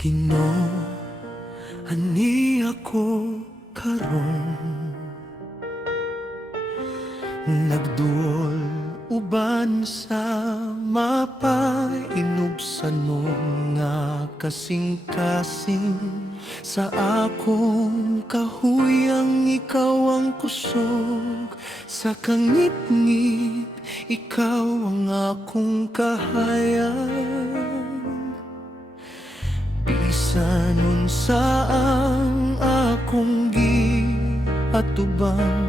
Ginoo, ani ako karon, nagduol uban sa mapainubsanon nga kasing-kasing sa akong kahuyang ikaw ang kusog, sa kangit-ngit ikaw ang akong kahayag. Bisan unsaan akong giatubang,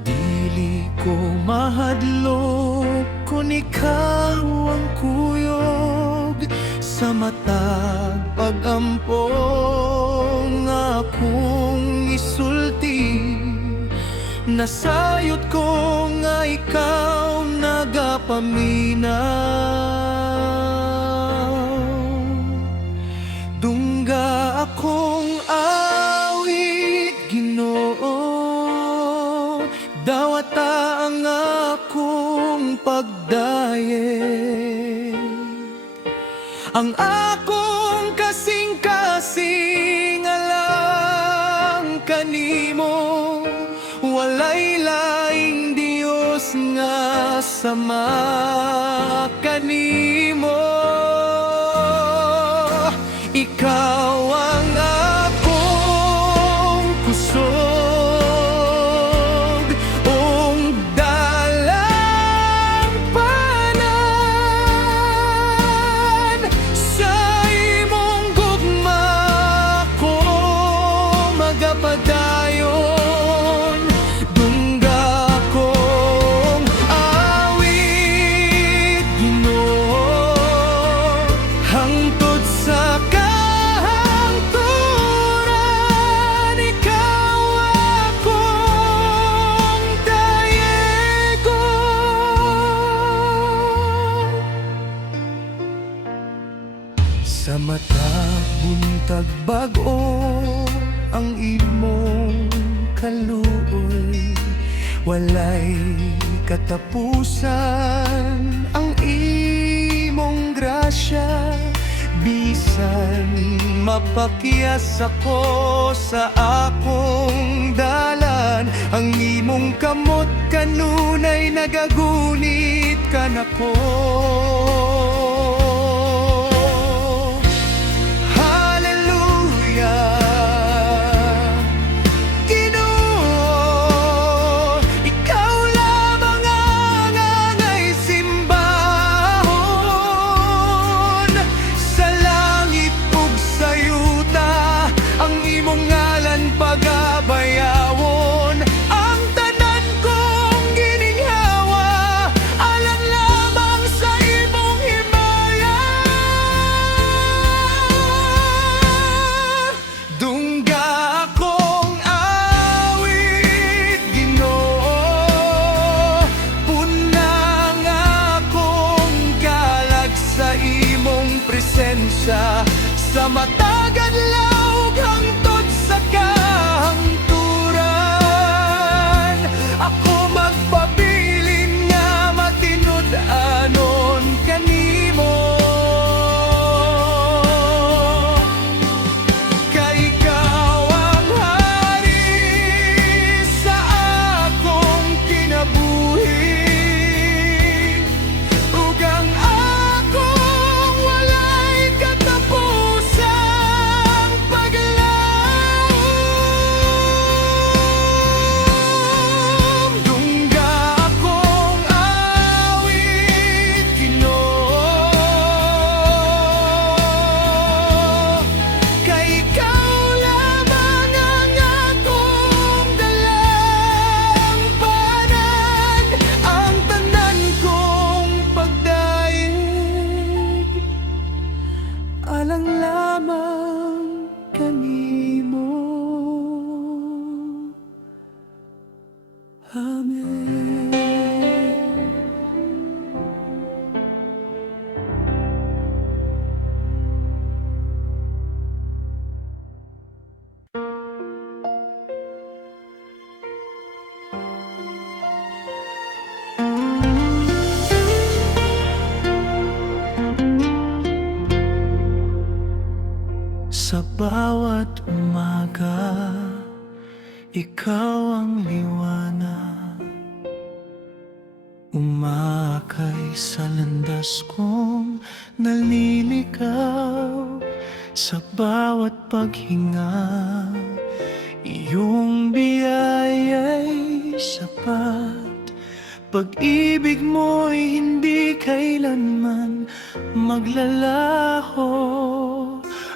dili ko mahadlok kung ikaw ang kuyog sa matag pagampo nga akong isulti. Nasayot ko nga ikaw nagapaminaw. Dungga akong awit, Ginoo, dawata ang akong pagdayeg. Ang akong kasing-kasing alang kanimo, walay laing Dios nga sama kanimo. Ikaw ang akong kusog, ong dalang panan. Sa imong gugma ko magapadayon. Dungga kong awit, Ginoo, hangtod sa sa mata buntag bag-o ang imong kaluoy, walay katapusan ang imong grasya. Bisan mapakyas ako sa akong dalan, ang imong kamot kanunay nagagunit ka nako. Sa matagad laog hangtod sa kahangturan, ako magpabilin nga matinud-anon kanimo. Kay ikaw ang hari sa akong kinabuhi, ugang akong walay katapusan. Sa bawat umaga, ikaw ang liwanag. Umaakay sa landas kong naliligaw. Sa bawat paghinga, iyong biyaya'y sapat. Pag-ibig mo'y hindi kailanman maglalaho.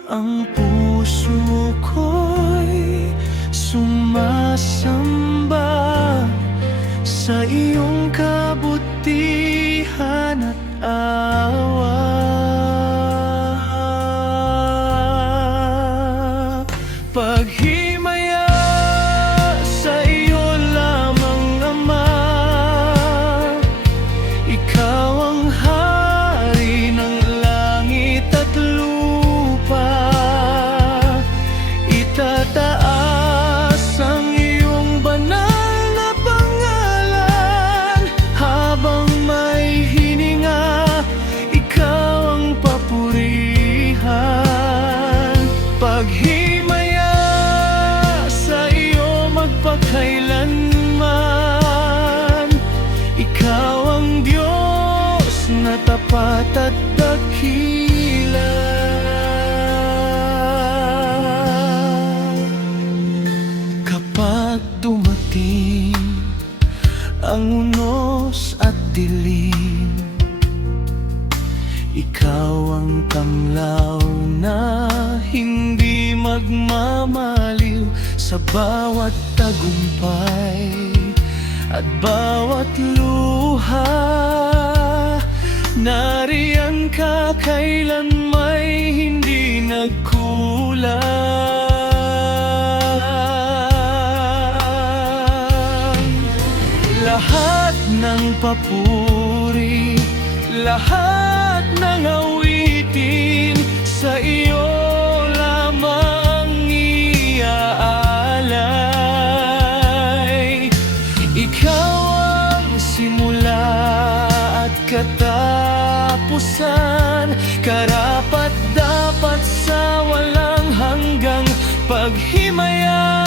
Ang puso ko'y sumasamba sa iyong kabutihan at awa. Paghimaya sa iyo lamang, Ama. Ikaw ang hari ng langit at lupa. Itataas ang iyong banal na pangalan. Habang may hininga, ikaw ang papurihan. Paghimaya sa iyo magpakailanman. Ikaw ang Diyos na tapat at dakila. Kapag dumating ang unos at dilim, ikaw ang tanglaw na hindi magmamaliw. Sa bawat tagumpay at bawat luha, nariyan ka kailan may hindi nagkulang. Lahat ng papuri, lahat ng awitin, sa iyo lamang iaalay. Ikaw ang simula at katapusan, karapat dapat sa walang hanggang paghimaya.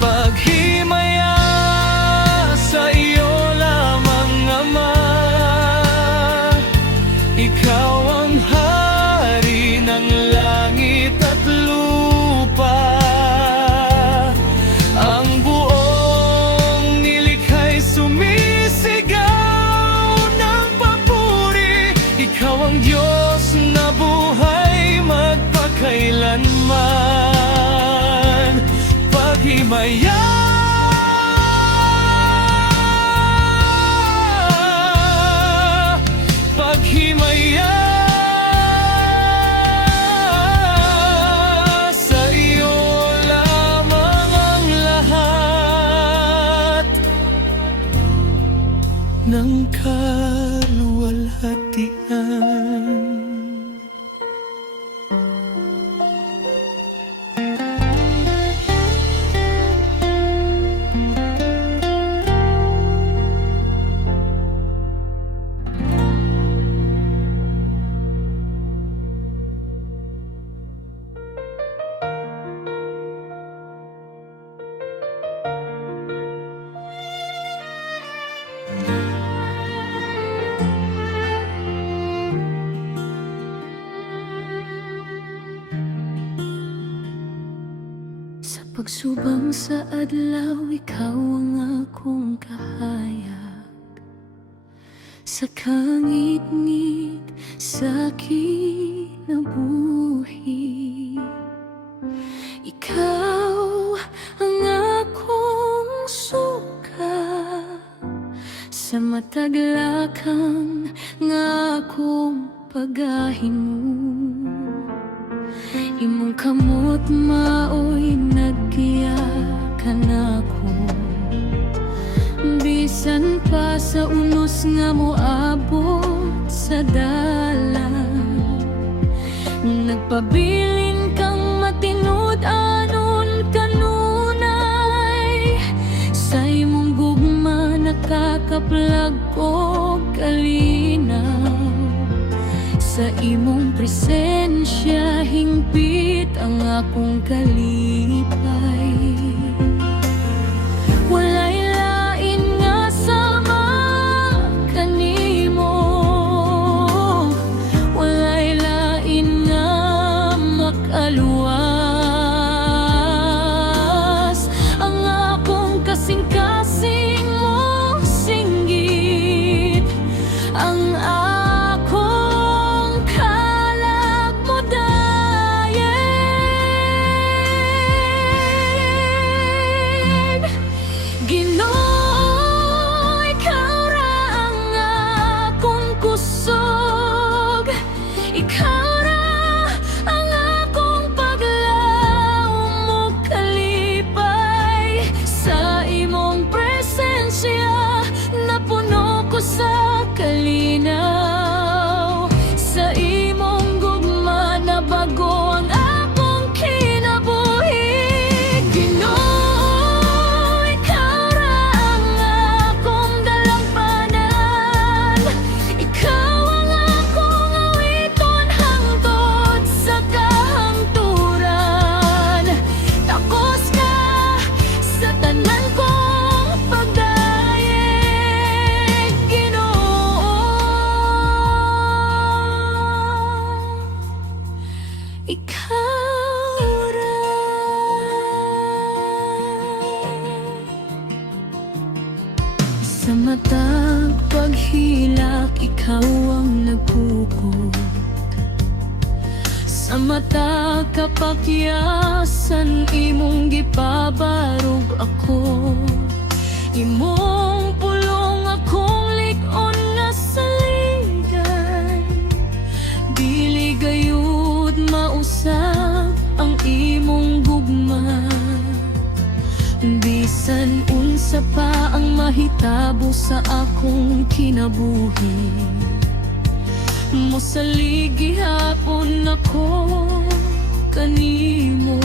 Paghimaya sa iyo lamang, Ama. Ikaw ang hari ng langit at lupa. Ang buong nilikha'y sumisigaw ng papuri. Ikaw ang Diyos na buhay magpakailanman. Paghimaya. Paghimaya sa iyo lamang ang lahat ng kaluwalhatian. Sa pagsubang sa adlaw, ikaw ang akong kahayag. Sa kangit-ngit, sa kinabuhi, ikaw ang akong suka. Sa mataglakang nga akong pagahimo, imong kamot maoy nagkiyakan ako. Bisan pa sa unos nga moabot sa dalan, nagpabilin kang matinud anon kanunay. Sa imong gugma nakakaplag ko kalinaw. sa imong presensya, hingpit ang akong kalipay. Walay lain nga sama kanimo, walay lain nga makaluwas. Ang akong kasing-kasing mo singgit, ang akong kalag mo dayen. Ginoo, ikaw ra ang akong kusog, ikaw ra ang akong paglaom mo kalipay. Sa imong presensya napuno ko sa kalinaw, sa imong gugma nabago ang akong kinabuhi. Ginoo, ikaw ra ang akong dalampanan, ikaw ang akong awiton hangtod sa kahangturan. Takos ka sa tanan kong pagdayeg, Ginoo. Ikaw ra. Sa matag paghilak, ikaw ang nagpupot. Sa mata kapakyasan, imong gipabarog ako. Imong pulong akong lik-on nga saligan. Dili gayud mausap ang imong gugma, bisan unsa pa ang mahitabo sa akong kinabuhi. Mosalig gihapon ako kanimo,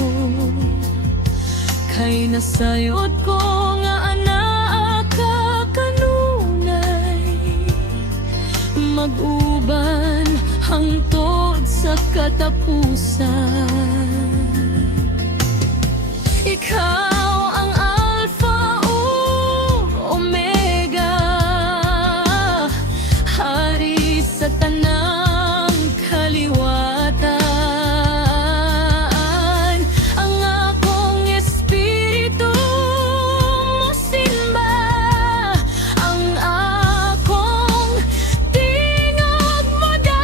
kay nasayod ko nga anaa ka kanunay. Mag-uban hangtod sa katapusan. Ikaw ang Alpha ug Omega, hari sa tanang kaliwatan. Ang akong espiritu mosimba, ang akong tingog mo daig.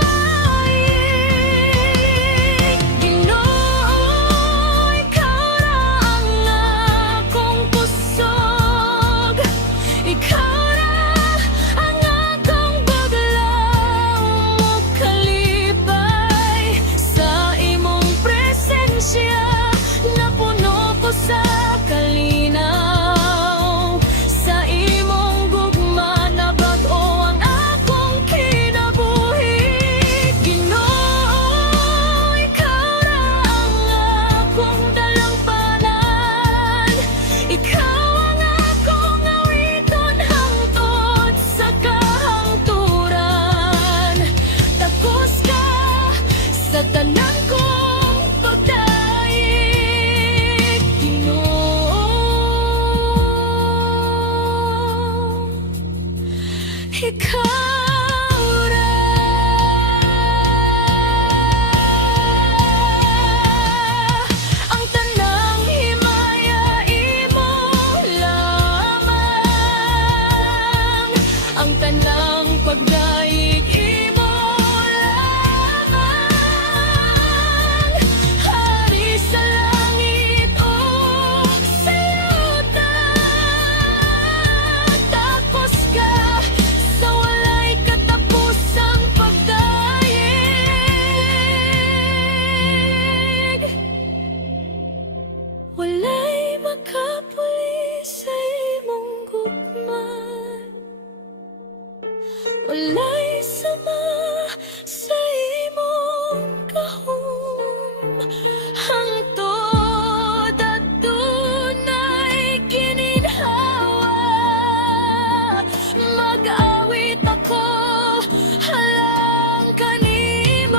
Ginoo, ikaw ra ang akong kusog, ikaw ra ang akong baglaw mo kalipay. Sa imong presensya napuno ko sa kalinaw, sa imong gugma nabago ang akong kinabuhi. Ginoo, ikaw ra ang akong dalampanan, ikaw ang akong awiton hangtod sa kahangturan. Tapos ka sa tanan kong pagdaig, Ginoo. Ikaw ra. Ang tanang himaya imo lamang, ang tanang pagdaig imo lamang. Hari sa langit o sa yuta, tapos ka sa walay katapusang pagdaig. Walay makapuli sa imong gugma, walay sama sa imong kahum. Hangtod adunay gininhawa, mag-awit ako halang kaning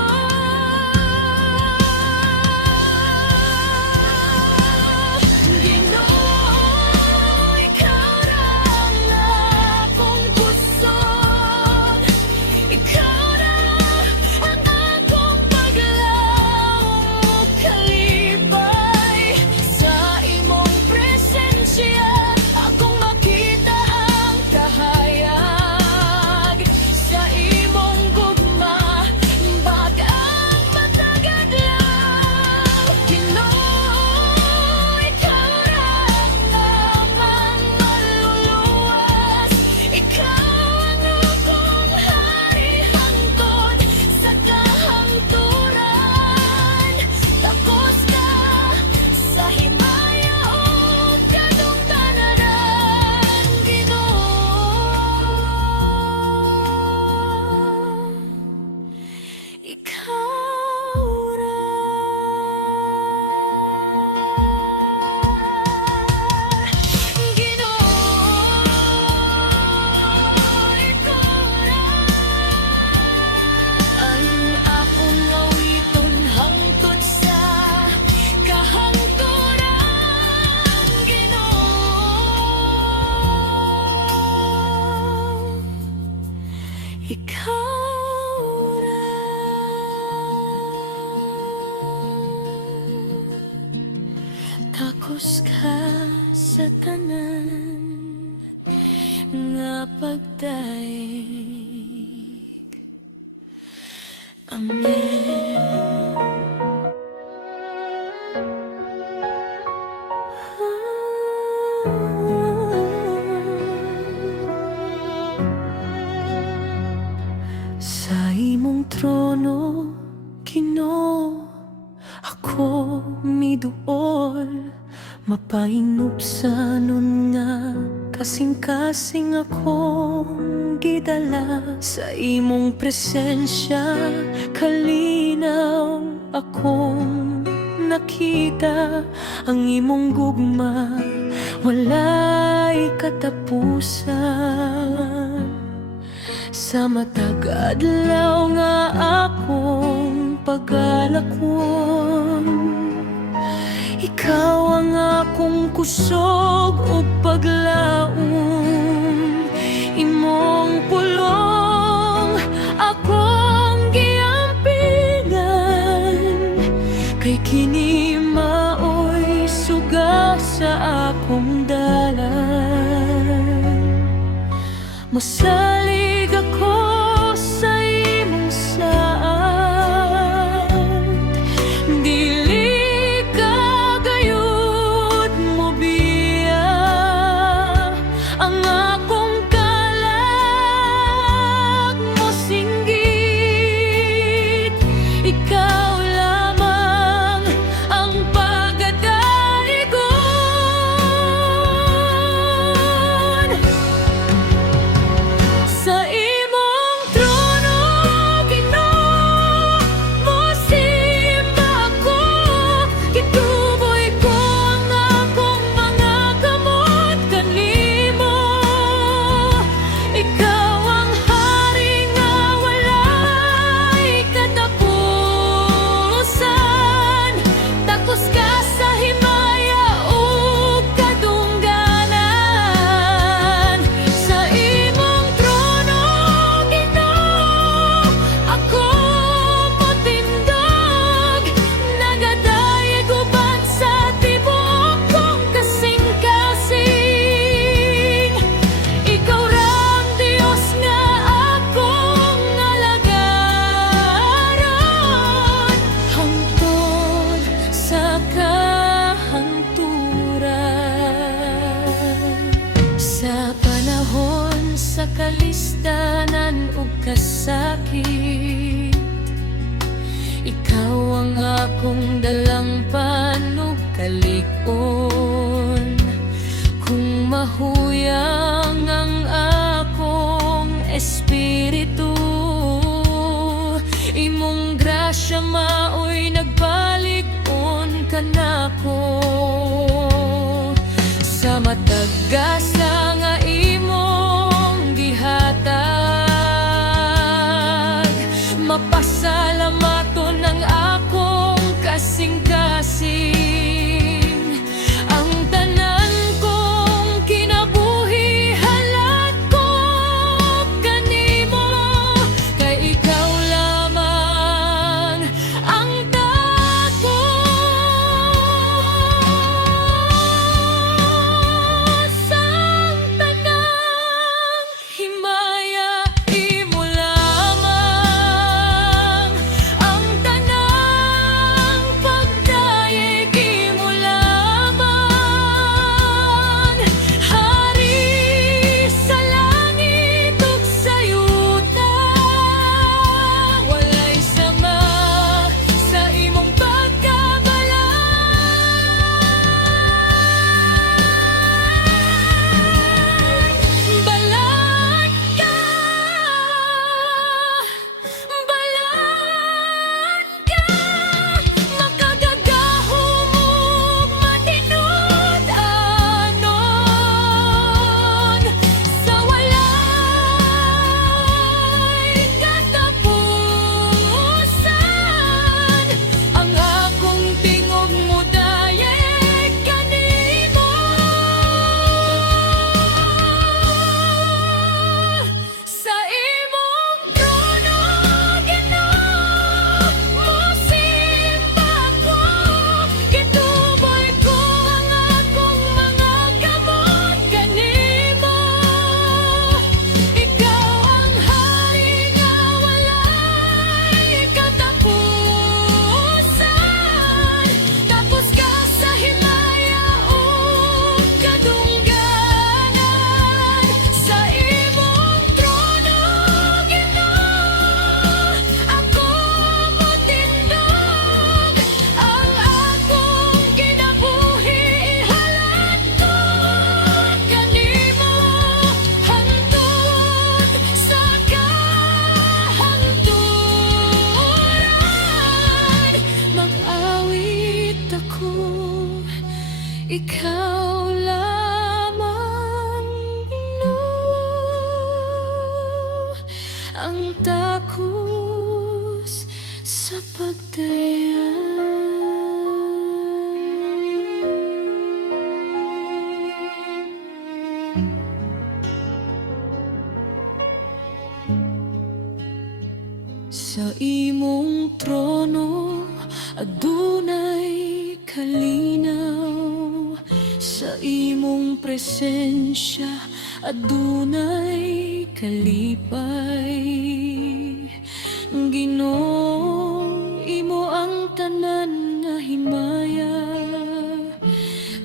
ikaw ra. Takos ka sa tanan nga pagdaig. Amen. Sa imong trono, Ginoo, ako miduol, mapainupsanon nga kasing-kasing akong gidala. Sa imong presensya, kalinaw akong nakita. Ang imong gugma, walay katapusan. Sa matag adlaw nga akong pagalakwon, ikaw ang akong kusog o paglaom. Imong pulong akong giampinan, kay kini maoy suga sa akong dalan. Masalig ako sa imong saad, dili ka gayud mo biya. Ang akong kalag mo singgit, ikaw lamang ang pagadaigon. Sa imong trono, Ginoo, mosimba ko. Gituboy ko ang akong mga kamot kanimo. Ikaw ang hari nga walay katapusan. Takos ka sa himaya ug kadungganan. Sa imong trono, Ginoo, ako motindog, nagadayeg uban sa tibuok kong kasing-kasing. Ikaw ra ang Dios nga akong alagaron, hangtod sa kahanturan. Sa panahon sa kalistanan ug kasakit, ikaw ang akong dalampan ug kalig-on. Kung mahuyang ang akong espiritu, imong grasya maoy nagpalig-on kanako. Sa matag gasa nga imong gihatag, mapasalamaton ang akong kasing-kasing. Ang tanan kong kinabuhi halat ko kanimo, kay ikaw lamang ang takos. Ang tanan ang takos sa pagdayan. Sa imong trono adunay kalinaw, sa imong presensya adunay kalipay. Ginoo, imo ang tanan nga himaya,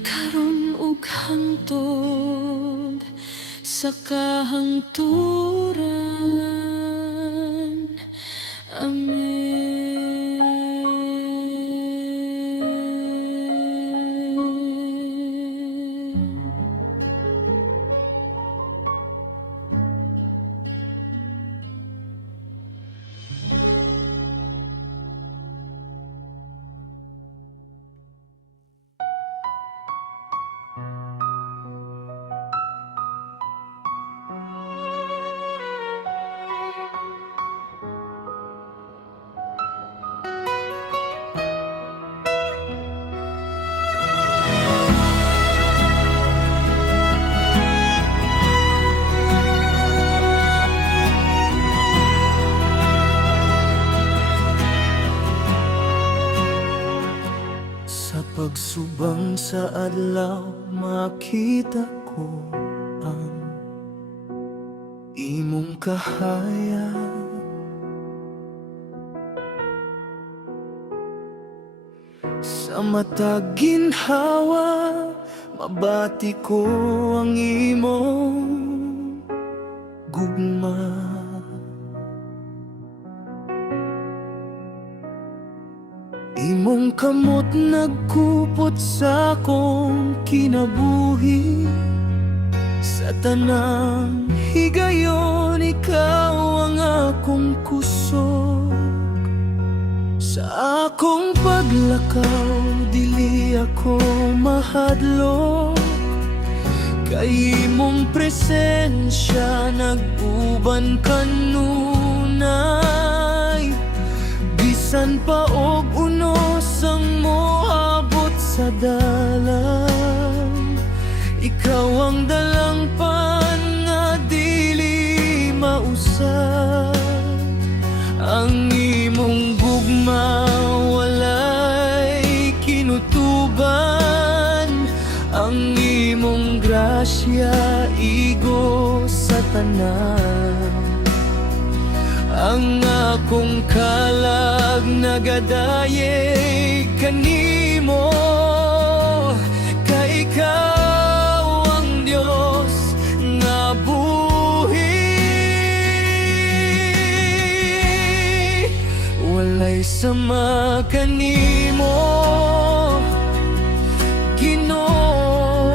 karon ug hangtod sa kahangturan. Amen. Sa pagsubang sa adlaw makita ko ang imong kahayag. Sa matag ginhawa mabati ko ang imong gugma. Imong kamot nagkupot sa akong kinabuhi. Sa tanang higayon ikaw ang akong kusog. Sa akong paglakaw dili ako mahadlok, kay imong presensya nag-uban kanunay. Bisan pa og unos ang moabot sa dalan, ikaw ang dalangpan nga dili mausab. Ang imong gugma walay kinutuban, ang imong grasya igo sa tanan. Ang akong kalag nagadayeg kanimo, kay ikaw ang Dios nga buhi. Walay sama kanimo, Ginoo.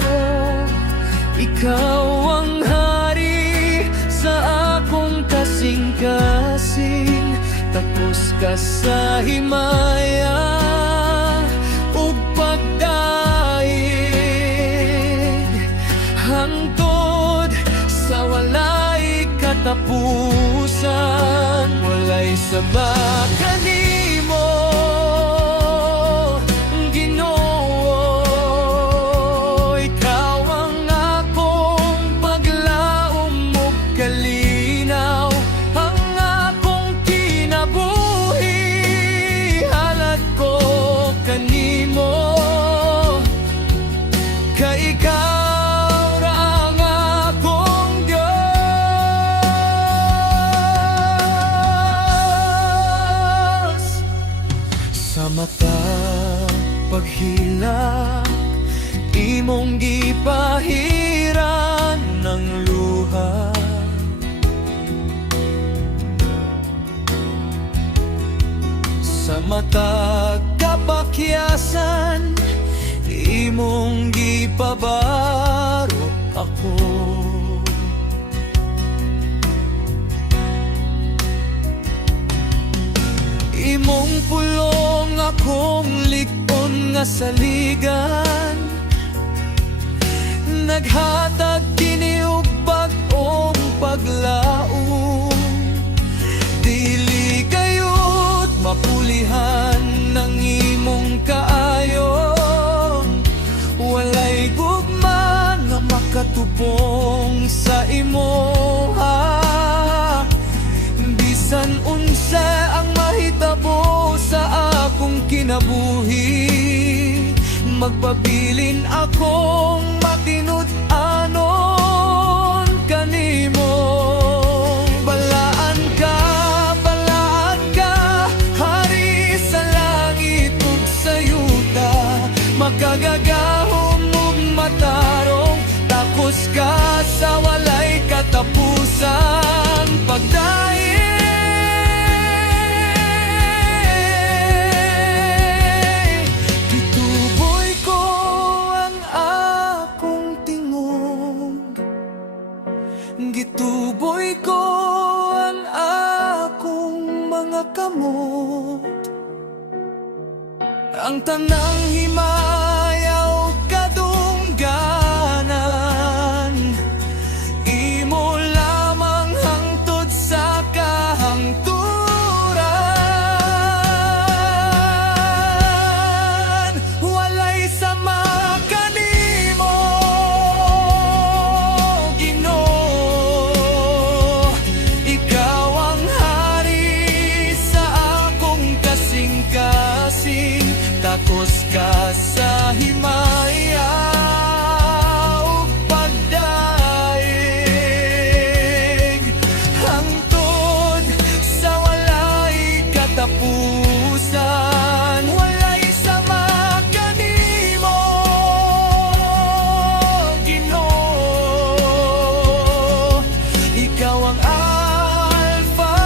Ikaw ang hari sa akong kasing-kasing, tapos ka sa himaya ug pagdaig, hangtod sa walay katapusan. Walay saba kanimo, Ginoo. Ikaw ang akong paglaom ug kalinaw, ang akong kinabuhi. Halad ko kanimo, kay ikaw ra ang akong Diyos. Sa mata paghilak imong gipahiran ng luha. Sa mata kapakyasan imong gipabarok ako. Imong pulong akong likon nga saligan, naghatag kini og bag-ong paglaom. kinabuhi. Magpabilin akong matinud-anon kanimo. Balaan ka, hari sa langit ug sa yuta. Makagagahom ug matarong, takos ka sa walay katapusan. Pagdaig gituboy ko ang akong mga kamot, ang tanang himayaw kadungganan. Imo lamang hangtod sa kahangturan. Walay sama kanimo, Ginoo. Ikaw ang hari sa akong kasing-kasing. Takos ka sa himaya ug pagdaig, hangtod sa walay katapusan. Walay sama kanimo, Ginoo. Ikaw ang Alpha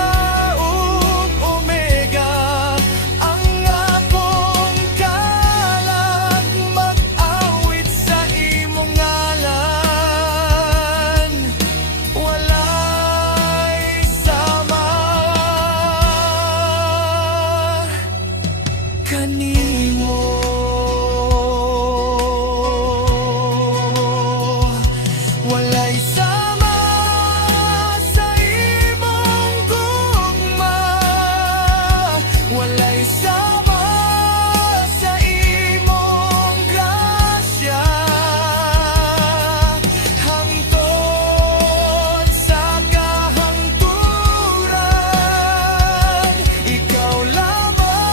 ug Omega, ang akong kalag. Mag-awit sa imong ngalan. Walay sama kanimo. Walay sama sa imong gugma. Walay sama sa imong grasya. Hangtod sa kahangturan, ikaw lamang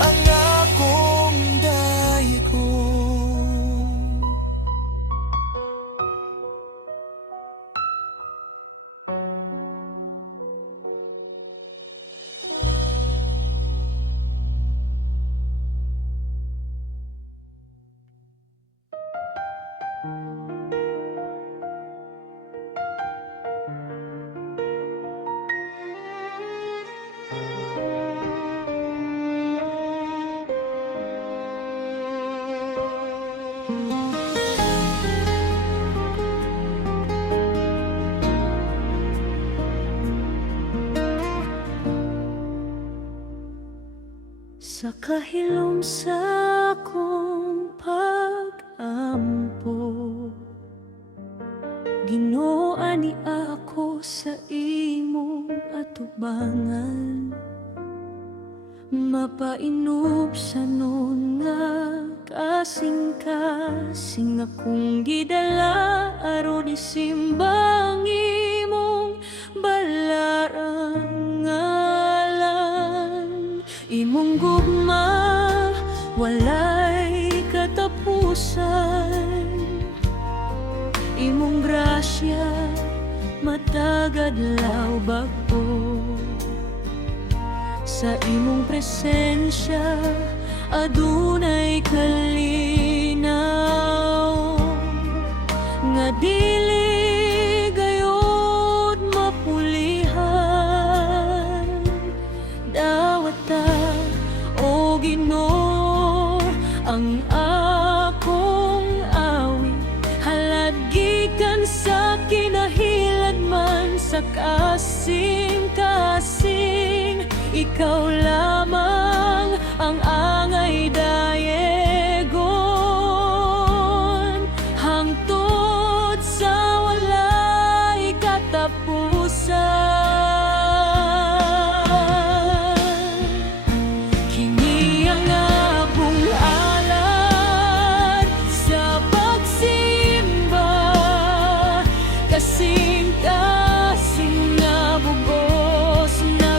ang akong daigong. Sa kahilom sa akong pag-ampo, Ginoo, ani ako sa imong atubangan. Mapainup sa nun nga kasing-kasing akong gidala aron isimbang imong balarangalan. Imong gugma walay katapusan, imong grasya matagad law bag-o. Sa imong presensya adunay kalinaw, nga dili gayud mapulihan. Dawata o Ginoo ang akong awit, halad gikan sa kinahilad man sa kasing-kasing. Ikaw lamang ang angay dayegon, hangtod sa walay katapusan. Kini ang akong alad sa pagsimba, kasing-kasing nga bugos na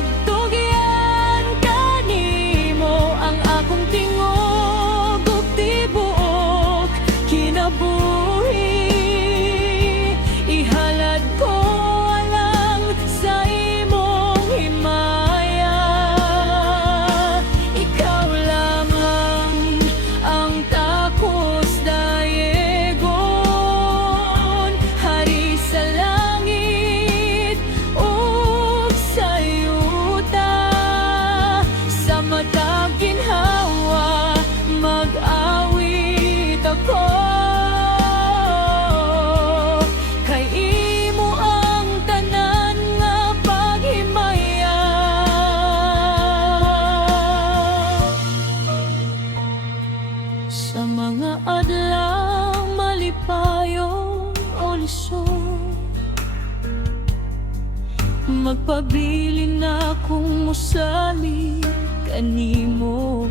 magpabilin akong musali kanimo.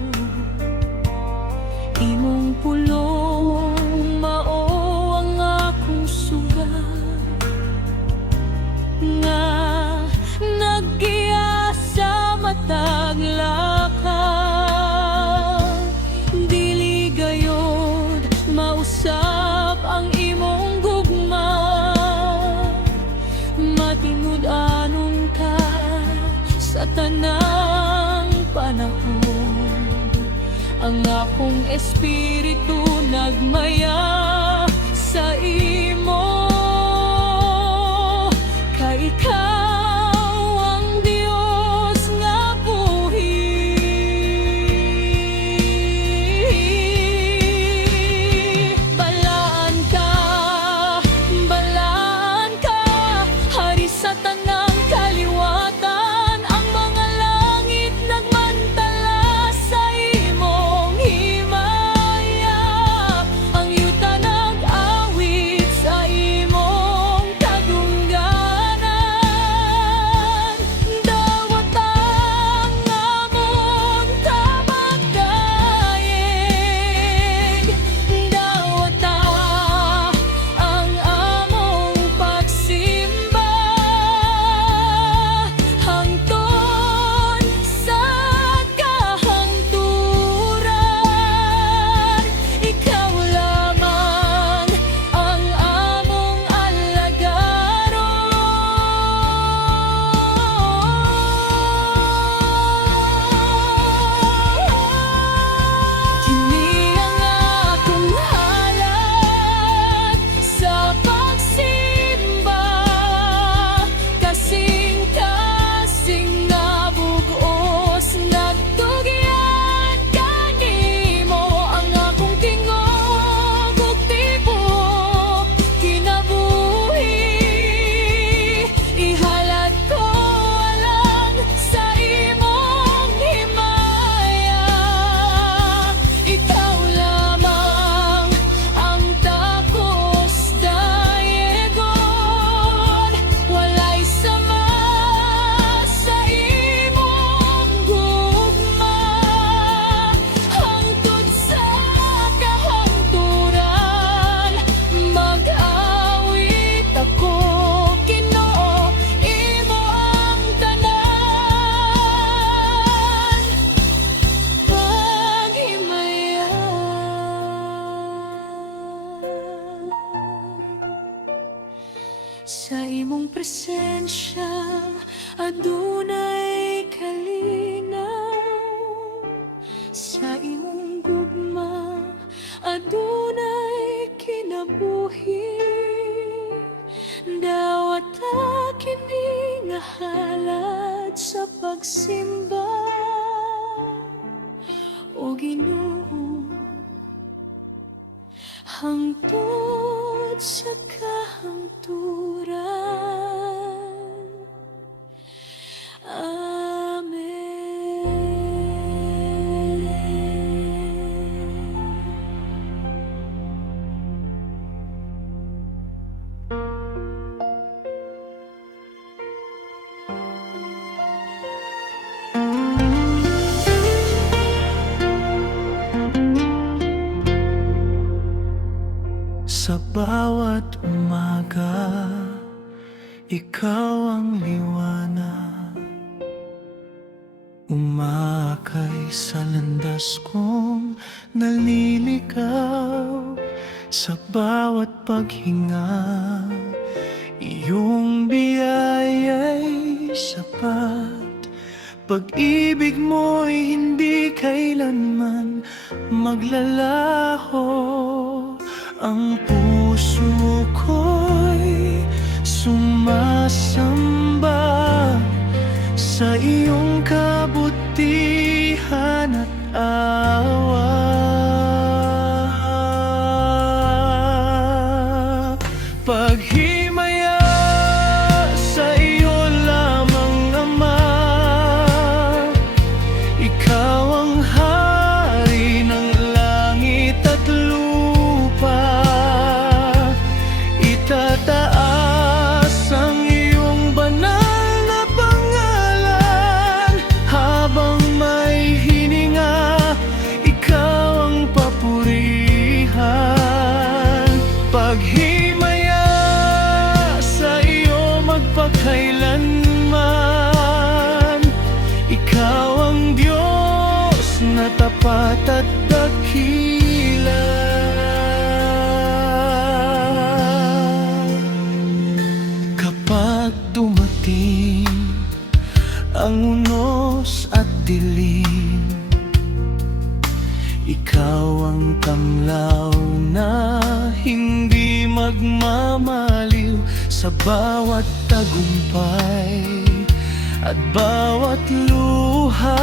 Imong pulong mao ang akong sugat, nga naggiya sa matag lakad. Dili gayod mausap ang imong gugma, matingud anon ka sa tanang panahon. Ang akong espiritu nagmaya sa imo, kay ikaw ang Dios nga buhi. Balaan ka, hari sa tanang kaliwatan. Ang mga langit nagmantala sa imong himaya. Ang yuta nag-awit sa imong kadungganan. Dawat ang among tabagdaig, dawat ang among pagsimba, hangtod sa kahangturan. Ikaw lamang ang among alagaron. Kini ang akong halad sa pagsimba, kasing-kasing na bugos nagtugyan kanimo. Ang akong tingog ug tibuok kinabuhi, ihalad ko alang sa imong himaya. Ikaw lamang ang takos dayegon, walay sama sa imong gugma. Hangtod sa kahangturan, mag-awit ako, Ginoo, imo ang tanan. Paghimaya sa imong presensya, adunay kalinaw. Sa imong gugma, adunay kinabuhi. Dawat kini nga halad sa pagsimba, o Ginoo, hangtod sa kahangturan. Sa bawat umaga, ikaw ang liwanag. Umaakay sa landas kong naliligaw. Sa bawat paghinga, iyong biyaya'y sapat. Pag-ibig mo'y hindi kailanman maglalaho. Ang puso ko'y sumasamba sa iyong kabutihan at awa. Paghimaya sa iyo lamang, Ama. Ikaw ang hari ng langit at lupa. Itataas ang iyong banal na dakila. Kapag dumating ang unos at dilim, ikaw ang tanglaw na hindi magmamaliw sa bawat tagumpay at bawat luha.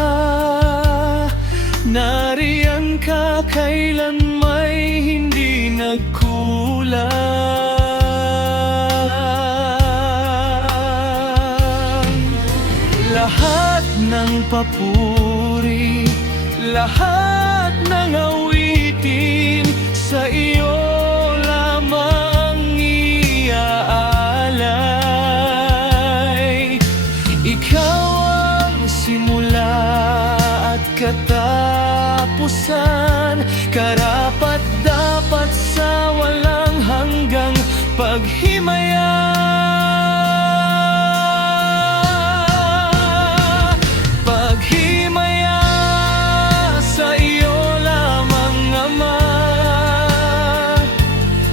Nariyan ka kailan may hindi nagkulang. Lahat ng papuri, lahat ng awitin sa iyo lamang iaalay. Ikaw ang simula at katapusan, karapat dapat sa walang hanggang paghimaya.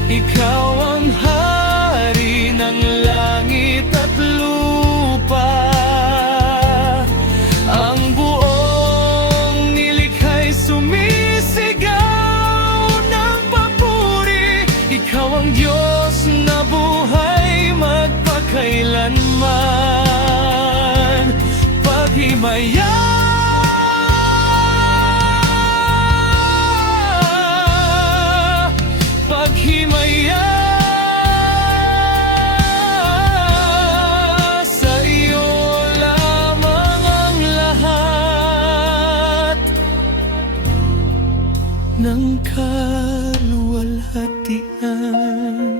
Ikaw ang hari ng langit at lupa. Ang buong nilikha'y sumisigaw ng papuri. Ikaw ang Diyos na buhay magpakailanman. Paghimaya. Paghimaya sa iyo lamang ang lahat ng kaluwalhatian.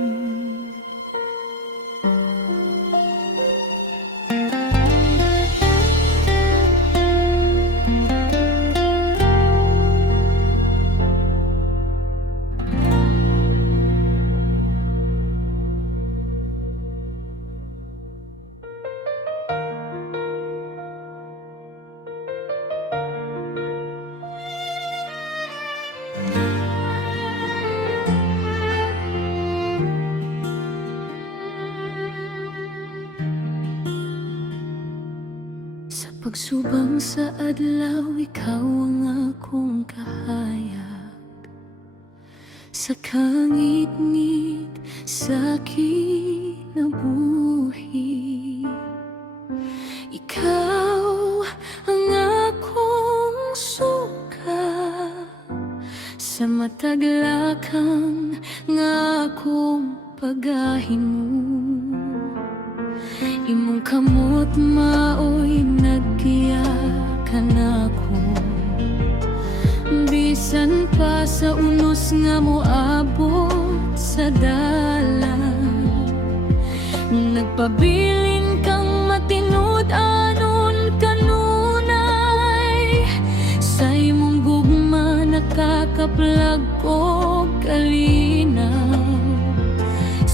Sa pagsubang sa adlaw, ikaw ang akong kahayag. Sa kangit-ngit sa kinabuhi, ikaw ang akong suka. Sa mataglakang nga akong pagahimo, imong kamot maoy nagkiyakan ako. Bisan pa sa unos nga moabot sa dalan, nagpabilin kang matinud anon kanunay. Sa imong gugma nakakaplag ko kalinaw.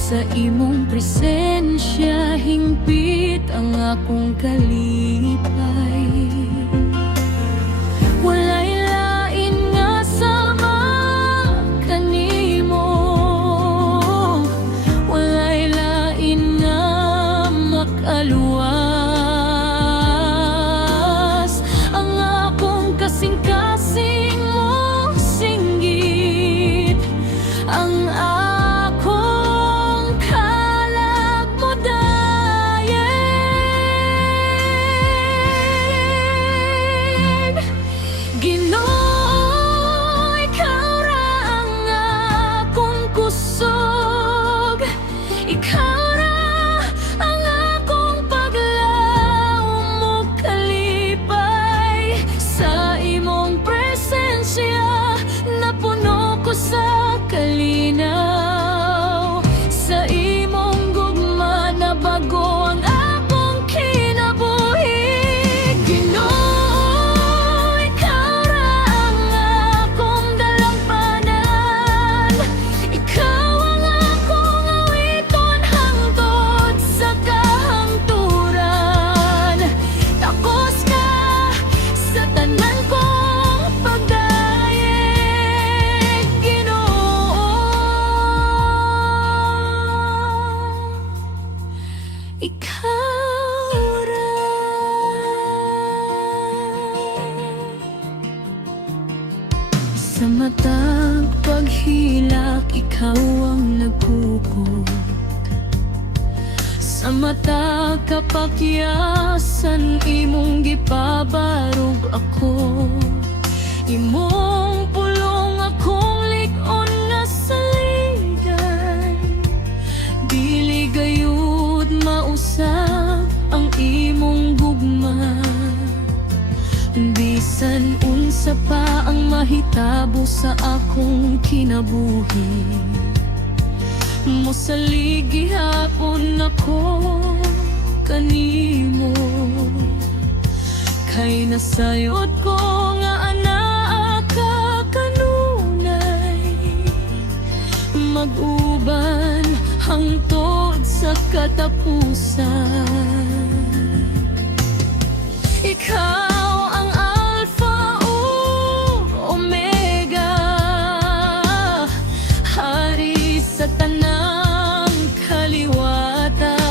Sa imong presensya hingpit ang akong kalipay. Walay lain nga sama kanimo, walay lain nga makaluwas. Ang akong kasing-kasing mo singgit, ang ikaw ra. Sa matag paghilak, ikaw ang nagpupot. Sa mata kapakyasan, imong gipabarog ako. Imong pulong akong lig-on nga saligan. Dili gayud mausap ang imong gugma. Bisan unsa pa ang mahitabo sa akong kinabuhi, mosalig gihapon ako kanimo. Kay nasayod ko nga anaa ka kanunay, mag-uban hangtod sa katapusan. Ikaw ang Alpha ug Omega, hari sa tanang kaliwatan.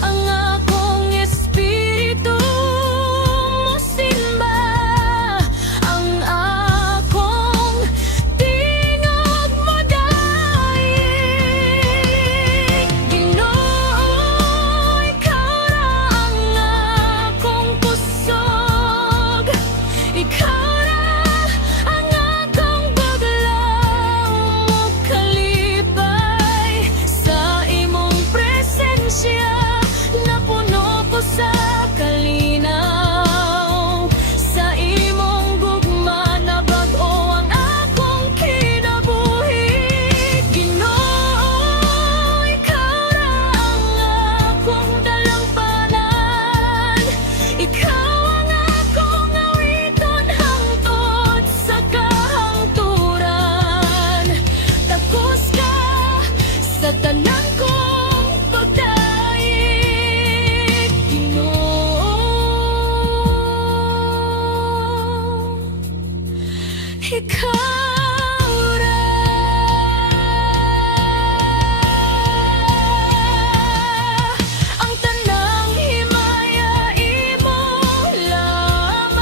Ang akong espiritu mosimba, ang akong tingog modaig. Ginoo, ikaw ra ang akong kusog, ikaw ra ang akong baglaw. Mokalipay sa imong presensya, napuno ko sa kalinaw. Sa imong gugma na bag-o ang akong kinabuhi. Ginoo, ikaw ra ang akong dalampanan, ikaw ang akong awiton hangtod sa kahangturan. Takos ka sa tanan kong pagdaig, Ginoo. Ikaw ra. Ang tanang himaya imo lamang,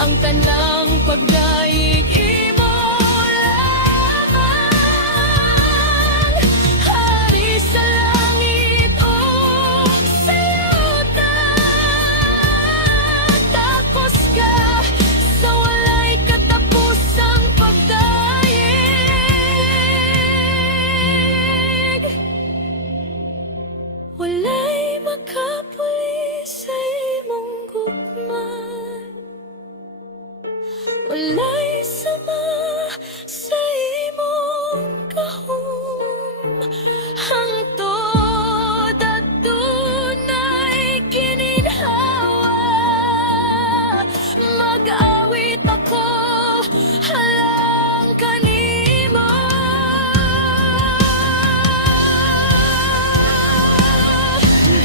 ang tanang pagdaig imo lamang. Hari sa langit o sa lutan, takos ka sa walay katapusang pagdaig. Walay makapuli sa imong gugma, walay sama sa imong kahum. Hangtod adunay gininhawa, mag-awit ako halang kanimo.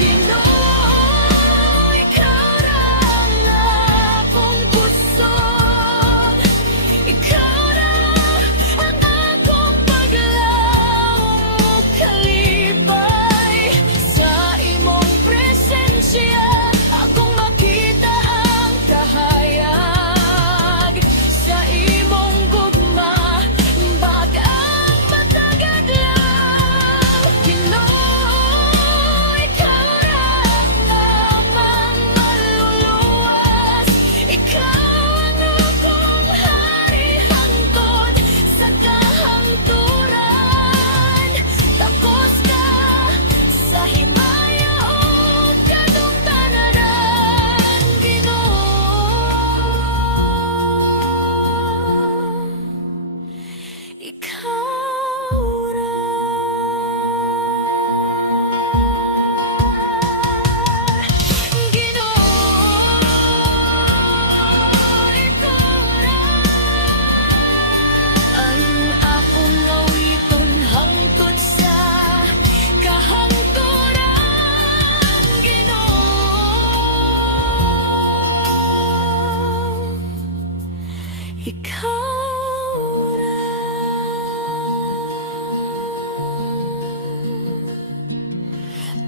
Ginoo, ikaw ra ang akong kusog, ikaw ra ang akong paglaw. Mokalipay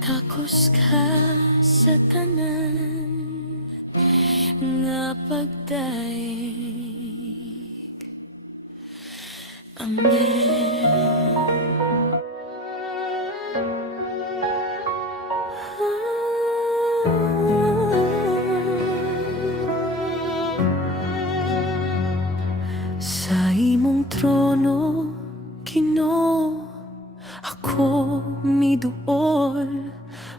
Takos ka sa tanan nga pagdaig. Amen. Sa imong trono, Ginoo, ako miduol,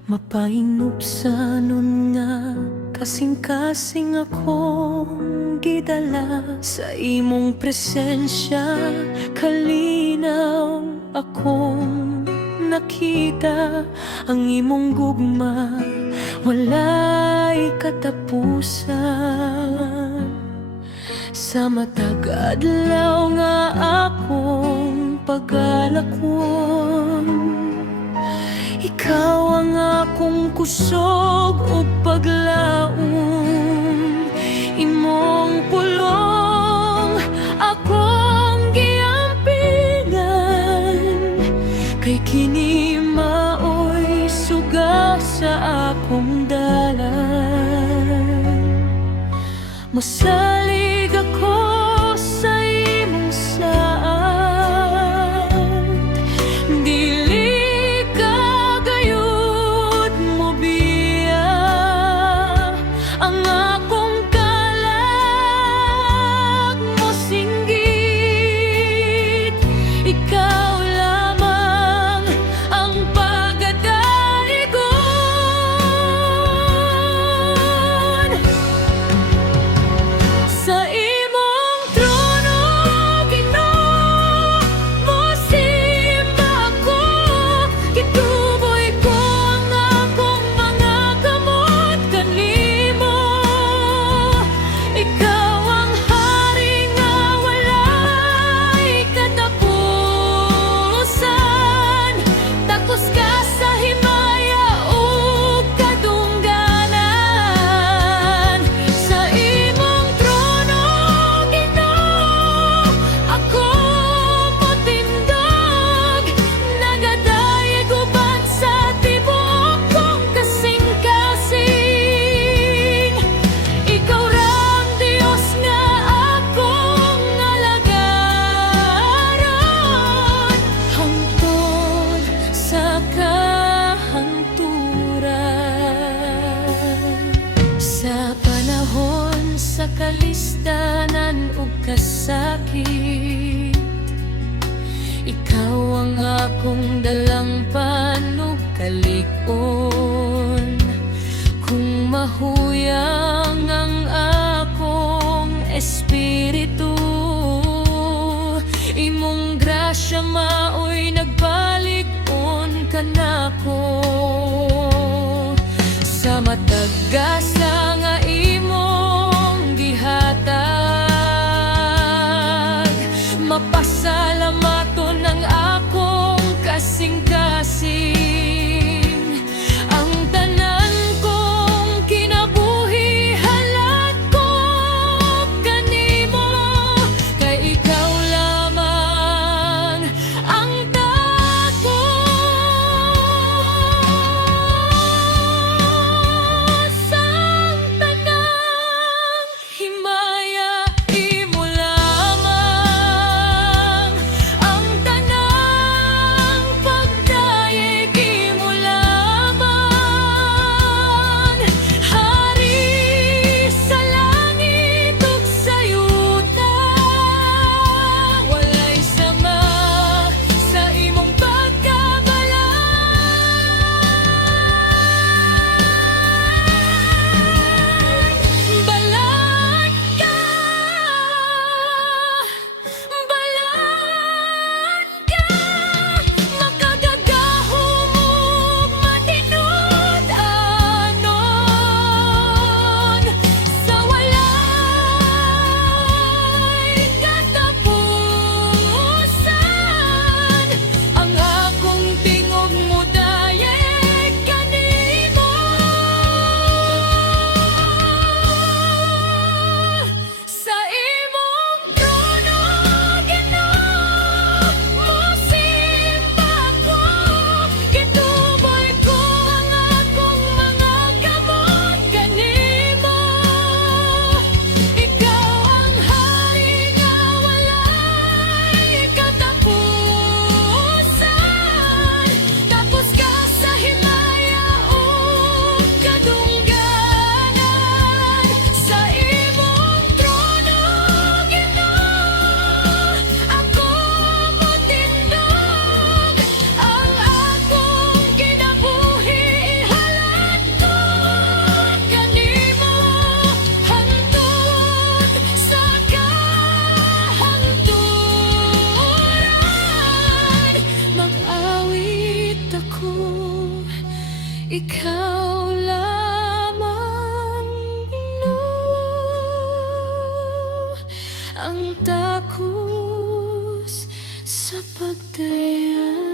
mapainupsanon nga kasing-kasing akong gidala. Sa imong presensya, kalinaw akong nakita. Ang imong gugma, walay katapusan. Sa matag adlaw nga akong pagalakwon, ikaw ang akong kusog o paglaom. Imong pulong akong giampinan, kay kini maoy suga sa akong dalan. Masalig ako sa imong saad, dili ka gayud mo biya. Ang akong kalag mo singgit, ikaw lamang ang pagadaigon. Sa imong trono, Ginoo, mosimba ko. Gituboy ko ang akong mga kamot kanimo. Ikaw ang hari nga walay katapusan. Takos ka sa himaya ug kadungganan. Sa imong trono, Ginoo, ako motindog, nagadayeg uban sa tibuok kong kasing-kasing. Ikaw ra ang Dios nga akong alagaron, hangtod sa kahanturan. Sa panahon sa kalistanan ug kasakit, ikaw ang akong dalampan ug kalig-on. Kung mahuyang ang akong espiritu, imong grasya maoy nagpalig-on kanako. Sa matag gasa nga imong gihatag, mapasalamaton ang akong kasing-kasing. Ang tanan kong kinabuhi halat ko kanimo, kay ikaw lamang ang takos ang tanan. ikaw lamang, Ginoo, ang takos sa pagdayan.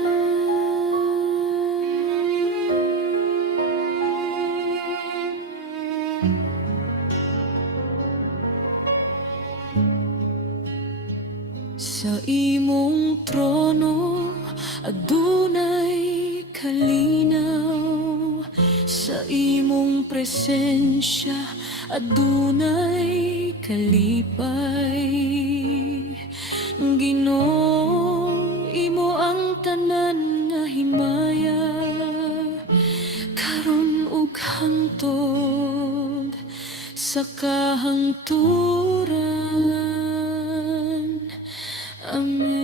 Sa imong trono adunay kalinaw, sa imong presensya adunay kalipay. Ginoo, imo ang tanan nga himaya, karon ug hangtod sa kahangturan. Amen.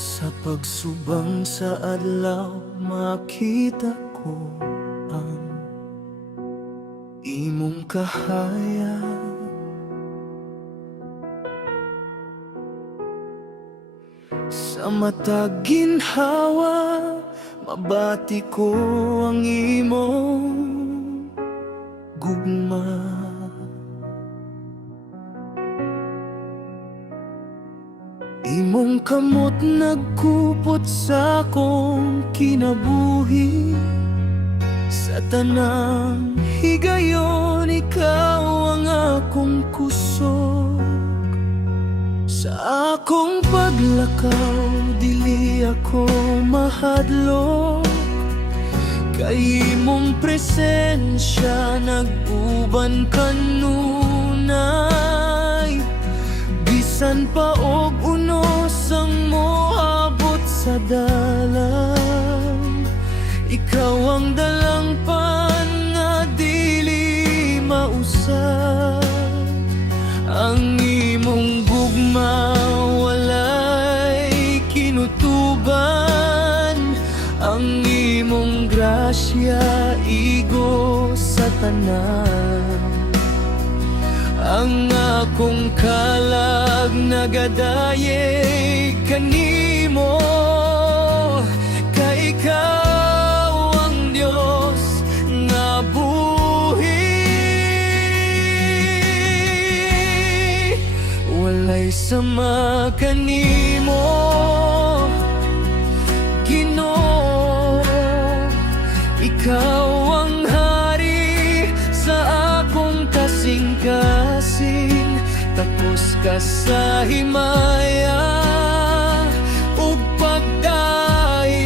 Sa pagsubang sa adlaw makita ko ang imong kahayag. Sa matag ginhawa mabati ko ang imong gugma. Imong kamot nagkupot sa akong kinabuhi, sa tanang higayon ikaw ang akong kusog. Sa akong paglakaw dili ako mahadlok, kay imong presensya nag-uban kanunay. Bisan pa og unos ang moabot sa dalan, ikaw ang dalangpan nga dili mausab. Ang imong gugma walay kinutuban, ang imong grasya igo sa tanan. Ang akong kalag nagadayeg kanimo, kay ikaw ang Dios nga buhi. Walay sama kanimo, Ginoo, ikaw ang hari sa akong kasing-kasing. Tapos ka sa himaya ug pagdaig,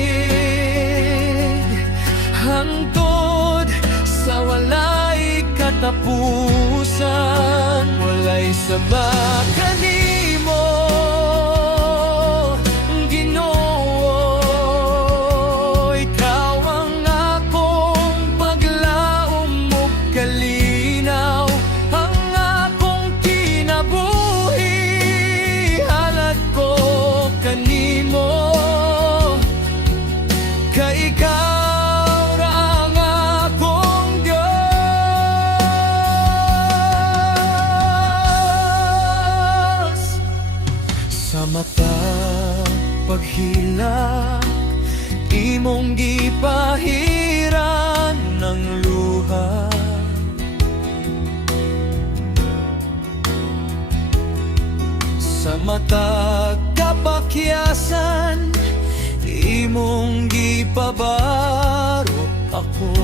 hangtod sa walay katapusan. Walay saba kanimo, Ginoo, ikaw ang akong paglaom ug kalinaw. Ang akong kinabuhi halad ko kanimo, kay ikaw ra ang akong Diyos. Sa mata paghilak imong gipahiran ng luha, sa mata kapakyasan imong gipabarok ako.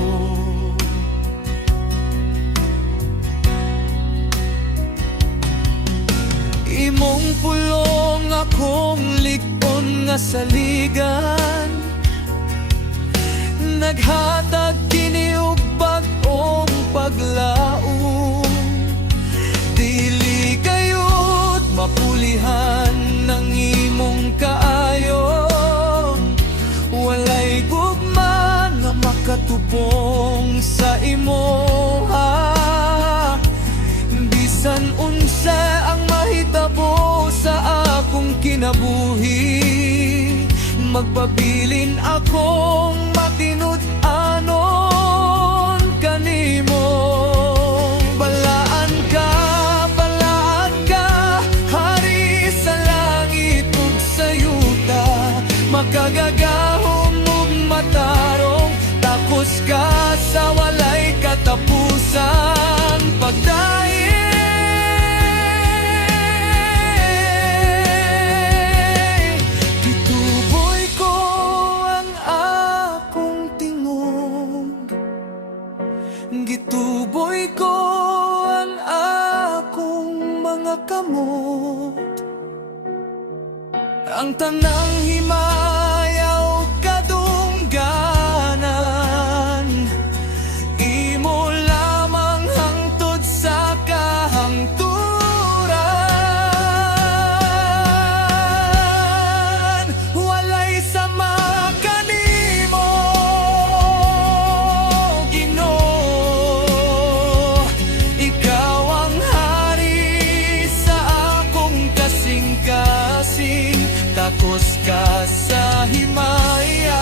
Imong pulong akong likon nga saligan, naghatag kini og bag-ong paglaom. Dili kayod mapulihan ng imong kaayo. Walay gugma nga makatubong sa imoha. Bisan unsa ang mahitabo sa akong kinabuhi, magpabilin akong matinud-anon kanimo. Balaan ka, hari sa langit ug sa yuta. Makagagahom ug matarong, takos ka sa walay katapusan. Pagdaig gituboy ko ang akong mga kamot, ang tanang himayaw kadungganan. Imo lamang hangtod sa kahangturan. Walay sama kanimo, Ginoo. Ikaw ang hari sa akong kasing-kasing. Takos ka sa himaya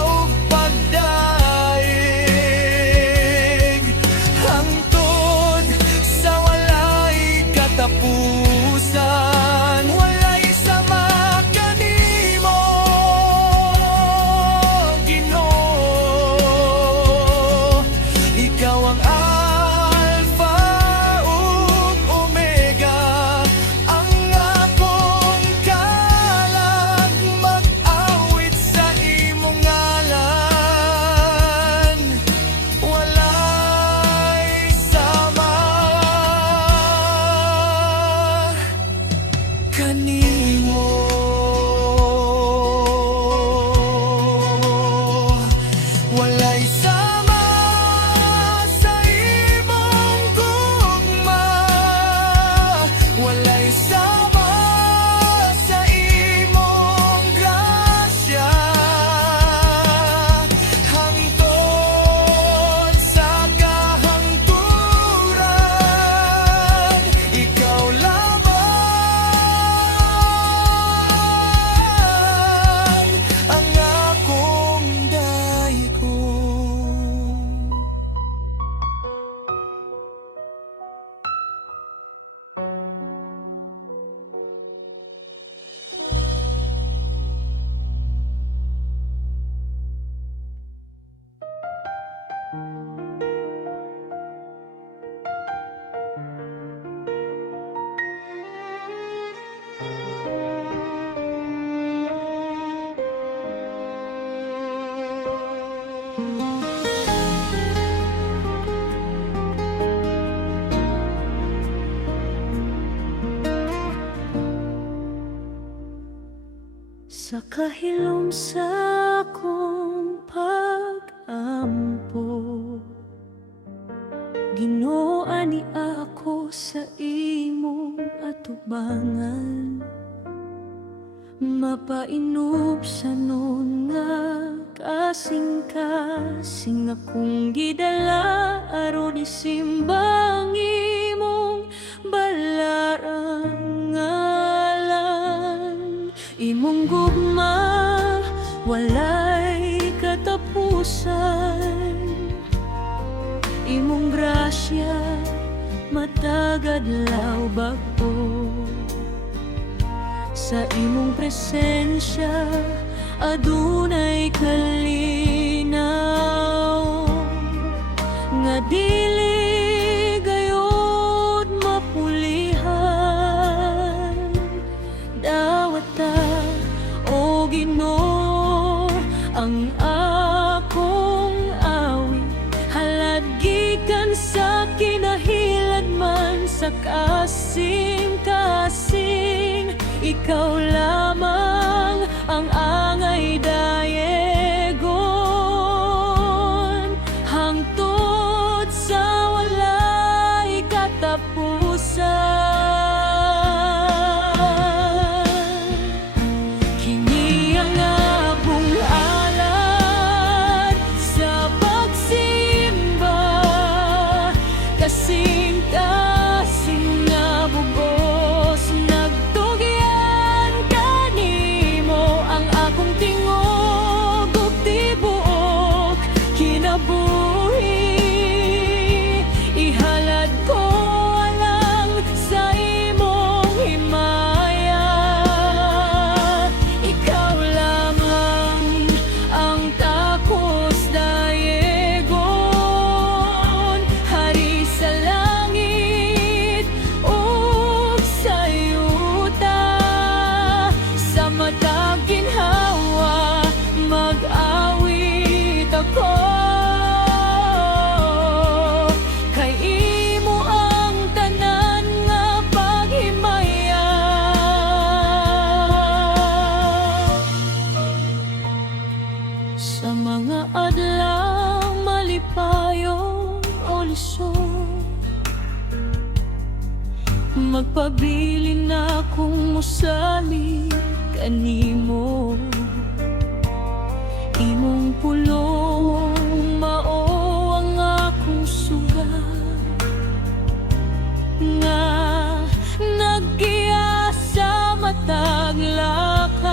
ug pagdaig, hangtod sa walay katapusan. Walay sama kanimo, Ginoo. Ikaw ang Alpha ug Omega, ang akong kalag. Mag-awit sa imong ngalan. Walay sama kanimo. Walay sama sa imong gugma. Walay sama sa imong grasya. Hangtod sa kahangturan, ikaw lamang ang akong daigong. Sa kahilom sa akong pag-ampo, Ginoo, ani ako sa imong atubangan. Mapainup sa nun nga kasing-kasing akong gidala aron isimbang imong balarang ngalan. Imong gugma walay katapusan, imong grasya matagad law bag-o. Sa imong presensya adunay kalinaw, nga dili gayud mapulihan. Dawata o Ginoo ang akong awit, halad gikan sa kinahilagman sa kasing-kasing. Ikaw lamang ang angay dayego. kanimo. Imong pulong mao ang akong sugat, nga naggiya sa matag lakad.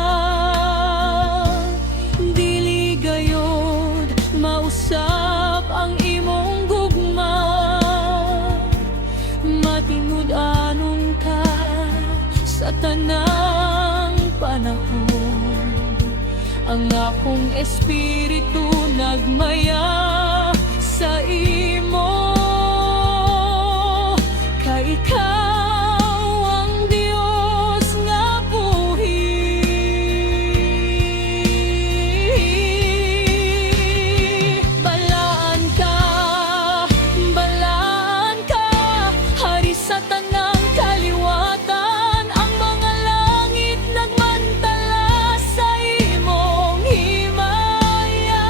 Dili gayod mausap ang imong gugma, matingud anon ka sa tanang panahon. Ang akong espiritu nagmaya sa imo, kay ikaw ang Dios nga buhi. Balaan ka, hari sa tanang kaliwatan. Ang mga langit nagmantala sa imong himaya.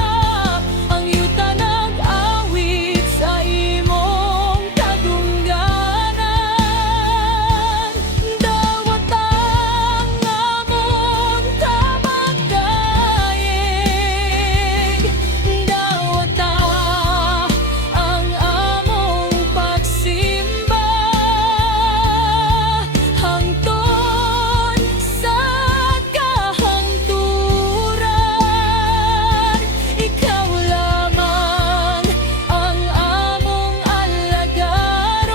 Ang yuta nag-awit sa imong kadungganan. Dawat ang amon kamagdayeg, dawat ang among pagsimba, hangtod sa kahangturan. Ikaw lamang ang among alagaron.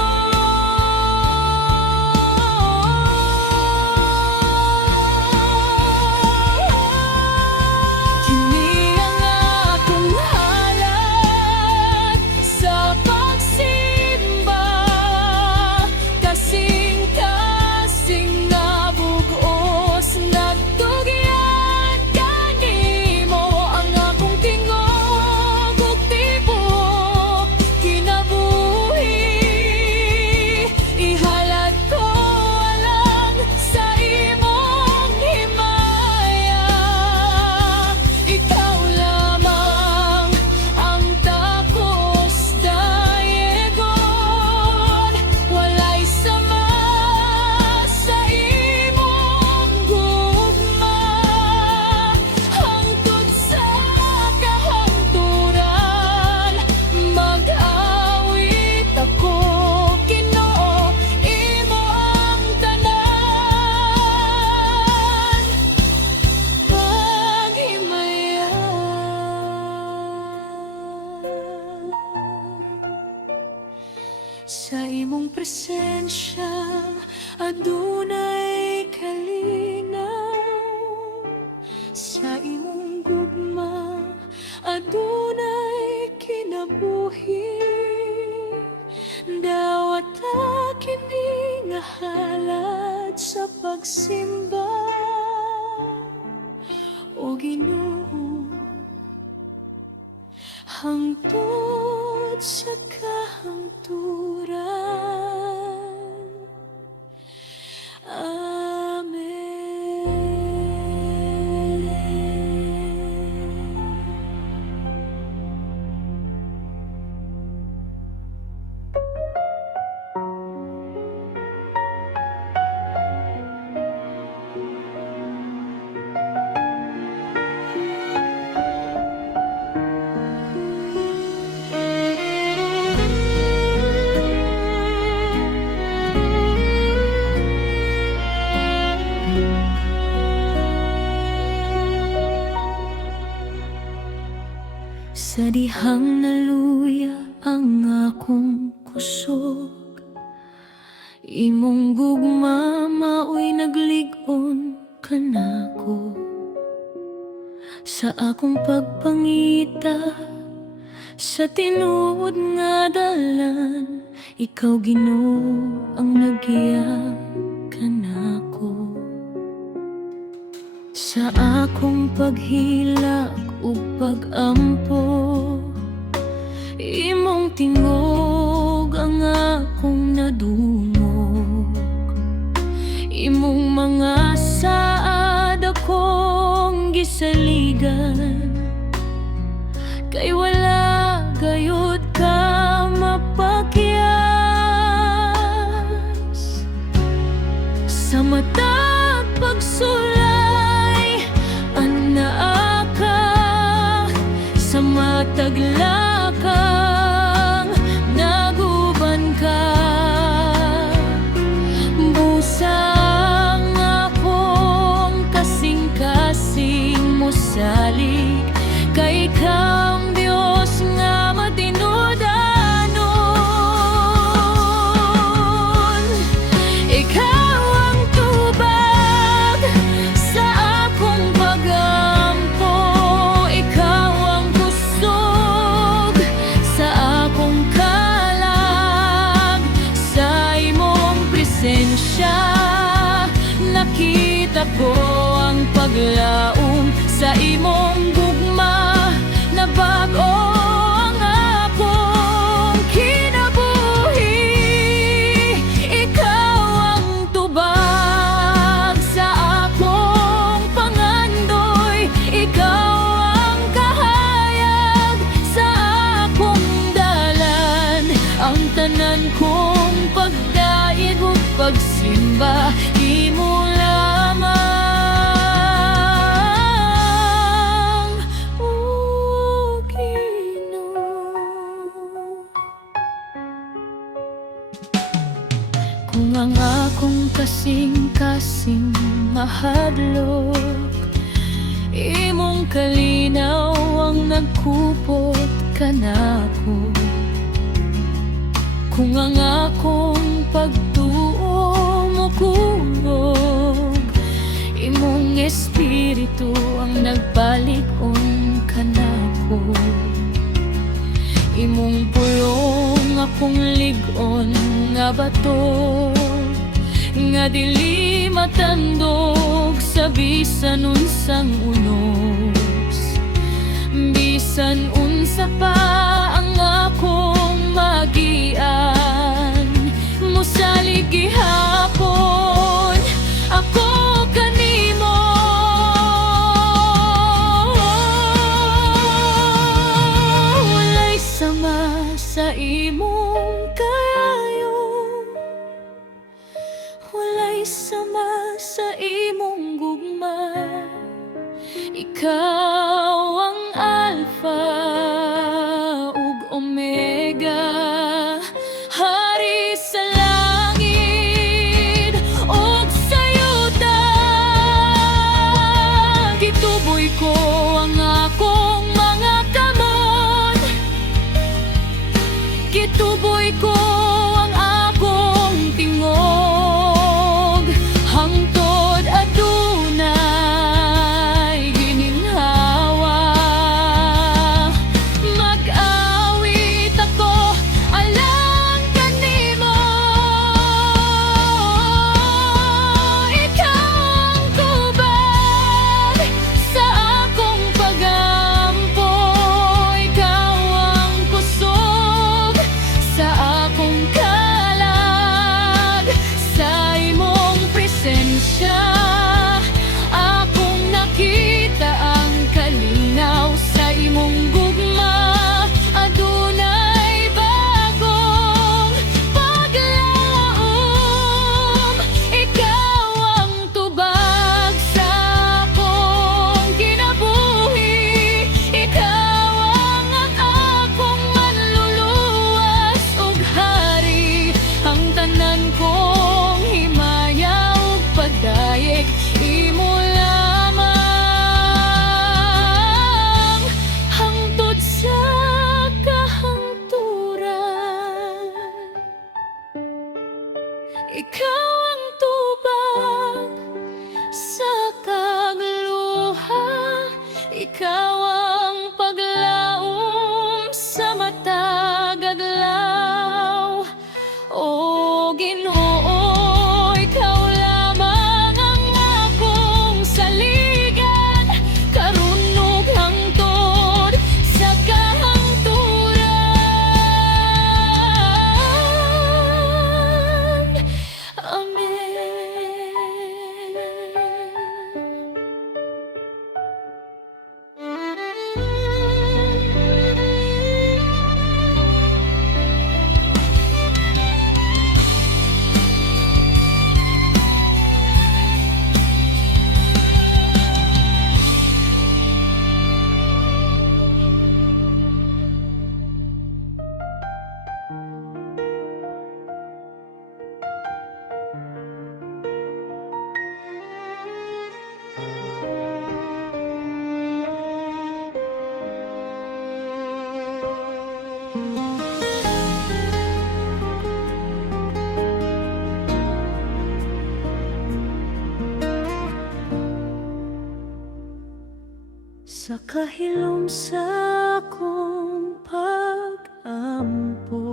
Kini ang akong halad sa pagsimba, kasing-kasing nga bug-os nagtugyan kanimo. Ang akong tingog ug tibok kinabuhi, ihalad ko alang sa imong himaya. Ikaw lamang ang takos dayegon, walay sama sa imong gugma. Hangtod sa kahangturan, mag-awit ako, Ginoo, imo ang tanan. Paghimaya sa imong presensya, adunay kalinaw. Sa imong gugma, adunay kinabuhi. Dawat kini nga halad sa pagsimba, o Ginoo, hangtod sa kahangturan. Sa dihang naluya ang akong kusog, imong gugma maoy naglig-on kanako. Sa akong pagpangita, sa tinuod nga dalan, ikaw Ginoo ang nagyang kanako. Sa akong paghilak ug pag-ampo, imong tingog ang akong nadungog. Imong mga saad akong gisaligan, kay wala gayud ka mapakyas. Sa matag pagsulay bigla kang naguban ka. Busang akong kasing-kasing mo salig, kay ikaw Diyos nga matinudanon. Ikaw ang tubag sa akong pagampo, ikaw ang kusog sa akong kalag. Sa imong presensya nakita ko ang paglaom, sa imong gugma na bago ang akong kinabuhi. Ikaw ang tubag sa akong pangandoy, ikaw ang kahayag sa akong dalan. Ang tanan kong pagdaig ug pagsimba imo lamang. Kung ang akong kasing-kasing mahadlok, imong kalinaw ang nagkupot kanako. Kung ang akong pagtuo mo kurog, imong espiritu ang nagpalig-on kanako. Imong pulong akong lig-on nga bato, nga dili matandog sa bisan unsang unos. Bisan unsa pa ang akong magian, mosalig gihapon ako kanimo. Walay sama sa imong kayo, walay sama sa imong gugma. Ikaw ang Alpha ug Omega, hari sa langit ug sa yuta. Gituboy ko ang akong mga kamot, gituboy ko ang akong tingog. Hangtod adunay gininhawa, mag-awit ako alang kanimo. Ikaw ang tubag sa akong pagampo, ikaw ang kusog sa akong kalag. Sa imong presensya akong nakita ang kalinaw, sa imong gugma adunay bagong paglaom. Ikaw ang tubag sa akong kinabuhi, ikaw ang akong manluluwas ug hari. Ang tanan kong himaya ug pagdayeg imo lamang. Hangtod sa kahangturan, ikaw ang tubag sa kagluha, ikaw ang paglaom sa matag adlaw. O Ginoo, ikaw lamang ang akong saligan, karon ug hangtod sa kahangturan. Amen. sa kahilom sa akong pag-ampo.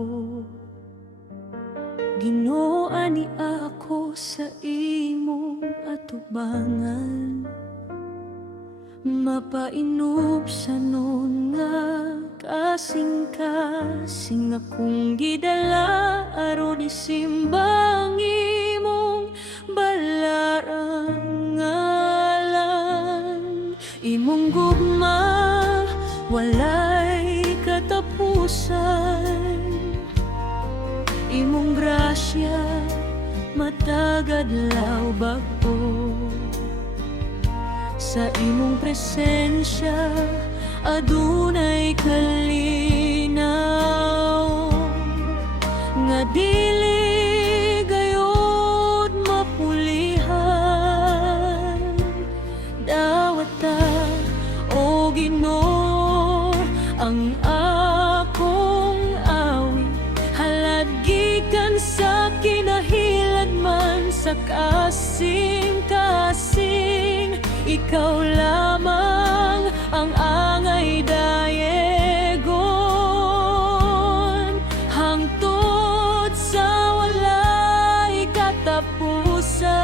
Ginoo ani ako sa imong atubangan, mapainom sa nun nga kasing-kasing akong gidala aron isimbang imong balarangalan. Imong gugma walay katapusan, imong grasya matag adlaw bag-o. Sa imong presensya adunay kalinaw, nga dili gayud mapulihan. Dawata o Ginoo ang akong awit, halad gikan sa kinahilad man sa kasing-kasing. Ikaw lamang ang angay dayegon, hangtod sa walay katapusan.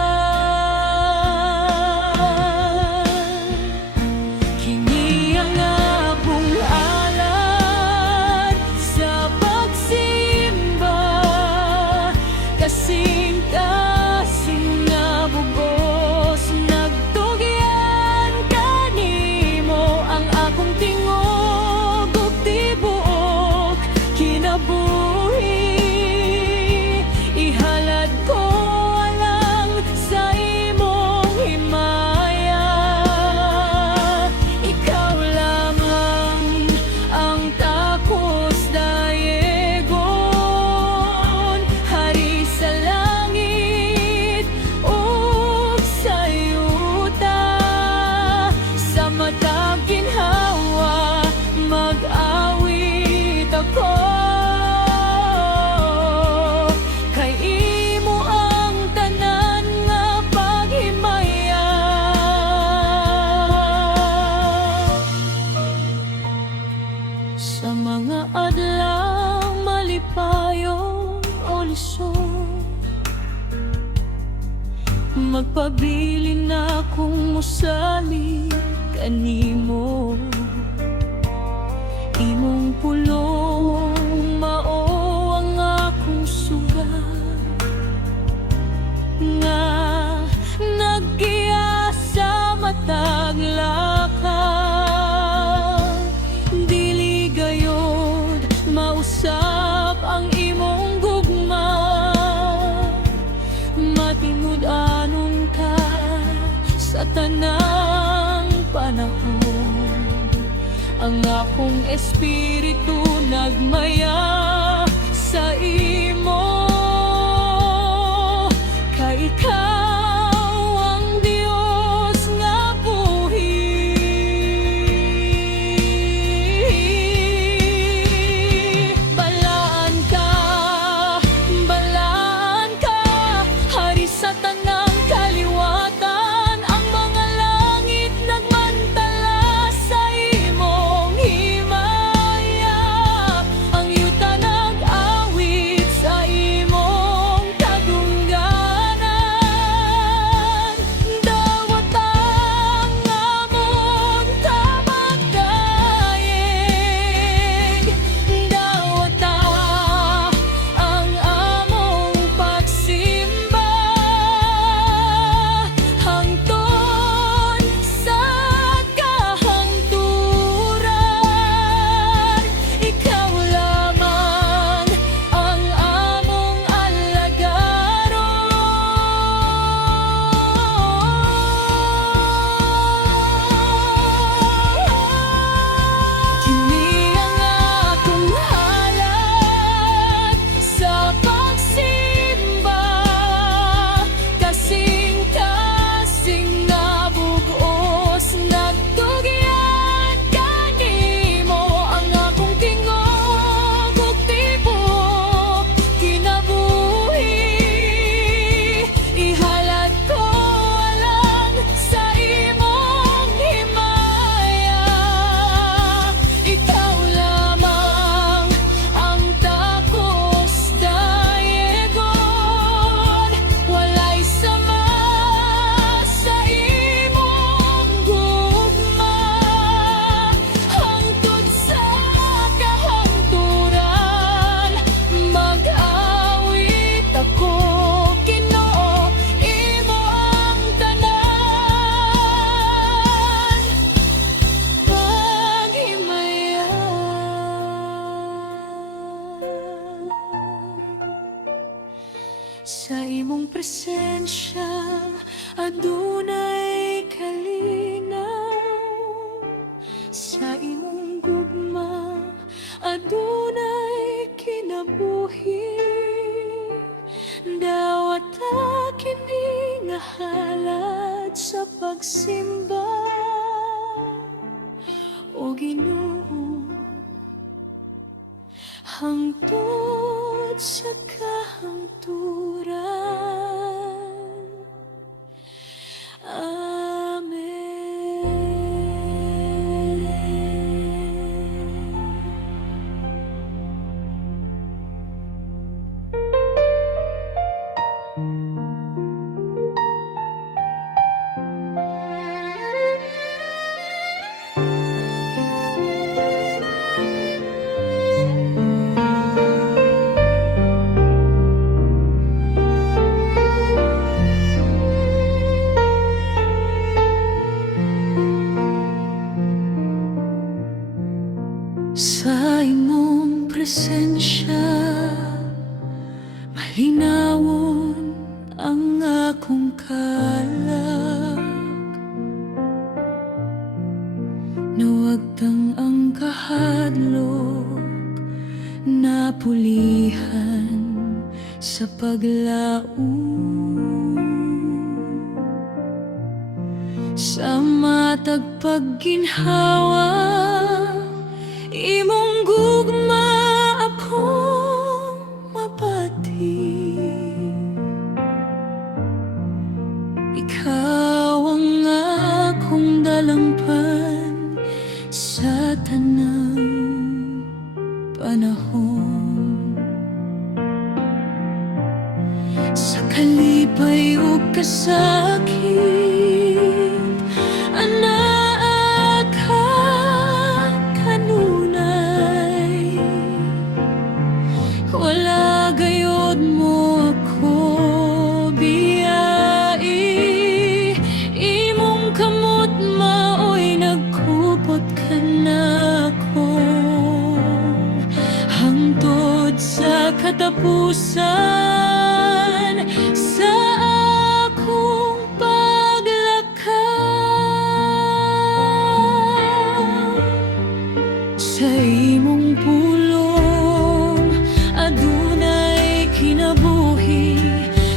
Kini ang akong alad sa pagsimba, kasing-kasing nga bugos nagtugyan kanimo. Ang akong tingog ug tibuok kinabuhi, ihalad ko alang sa imong himaya. Ikaw lamang ang takos dayegon, hari sa langit ug sa yuta. Sa matag ginhawa mag-awit ako, kay imo ang tanan nga paghimaya. Sa mga adlaw malipayong o lisod, magpabilin na akong musali kanimo. Imong pulong mao ang akong sugat, nga naggiya sa matag lakad. Dili gayud mausap ang imong gugma, matingud anon ka sa tanang panahon. Ang akong espiritu nagmaya sa imo, kay ikaw ang Dios nga buhi. Balaan ka, hari sa tanang kaliwatan. Ang mga langit nagmantala sa imong himaya, ang yuta nag-awit sa presensya adunay kalinaw sa imong gugma, adunay kinabuhi. Dawat kini nga halad sa pagsimba o Ginoo, hangtod sa kahangturan. Sa imong presensya, malinawon ang akong kalag. Nawagtang ang kahadlok, napulihan sa paglaom. Sa matag pagginhawa, imong gugma akong mapati. Ikaw ang akong dalangpan sa tanang panahon. Sa kalipay ug kasakit, anaa ka kanunay. Wala gayud mo ako biyai. Imong kamot maoy nagkupot ka na ko, hangtod sa katapusan sa akong paglakad. Sa imong pulong adunay kinabuhi,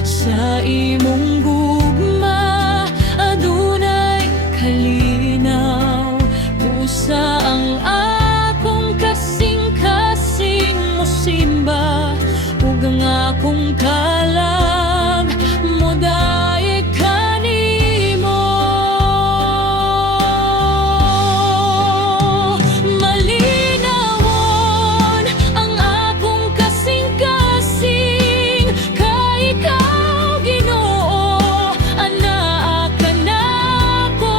sa imong gugma adunay kalinaw. Pusa ang akong kasing-kasing musimba, ug ang akong kalag moday kanimo. Malinawon ang akong kasing-kasing, kay ikaw Ginoo, anaa ka nako.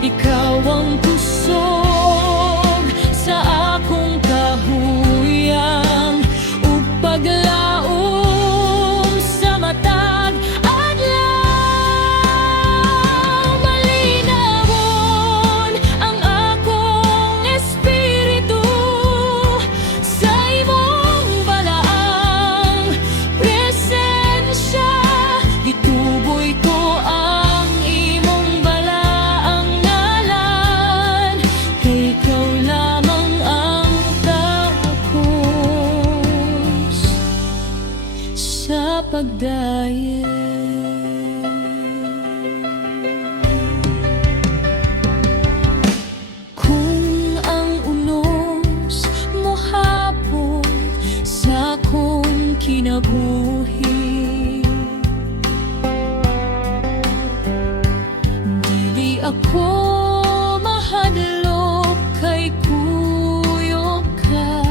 Ikaw ang kusog sa akong kahuyang, ug paglaom sa matag adlaw. Malinawon ang akong espiritu sa imong balaang presensya. Gituboy ko ang imong balaang ngalan, kay ikaw lamang ang takos sa pagdaye. Kung ang unos mohapon sa akong kinabuhi, dili ako mahadlok kay kuyog ka.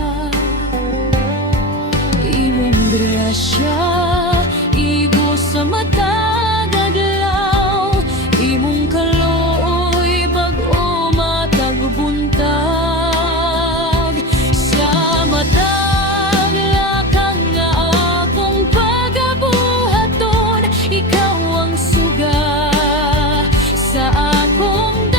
Imong grasya igo sa matag adlaw, imong kalooy bag-o matag buntag. Sa matag lakang nga akong pagabuhaton, ikaw ang suga sa akong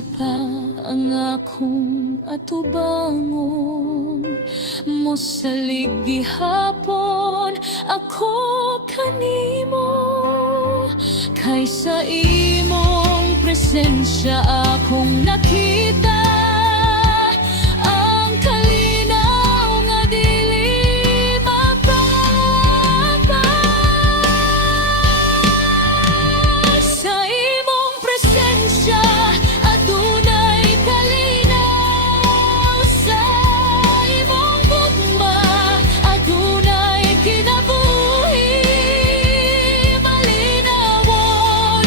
pa ang akong atubangon mo sa ligihapon ako kanimo kay sa imong presensya akong nakita ang kalinaw nga dili mapapa sa imong presensya adunay kalinaw sa imong gugma adunay kinabuhi malinawon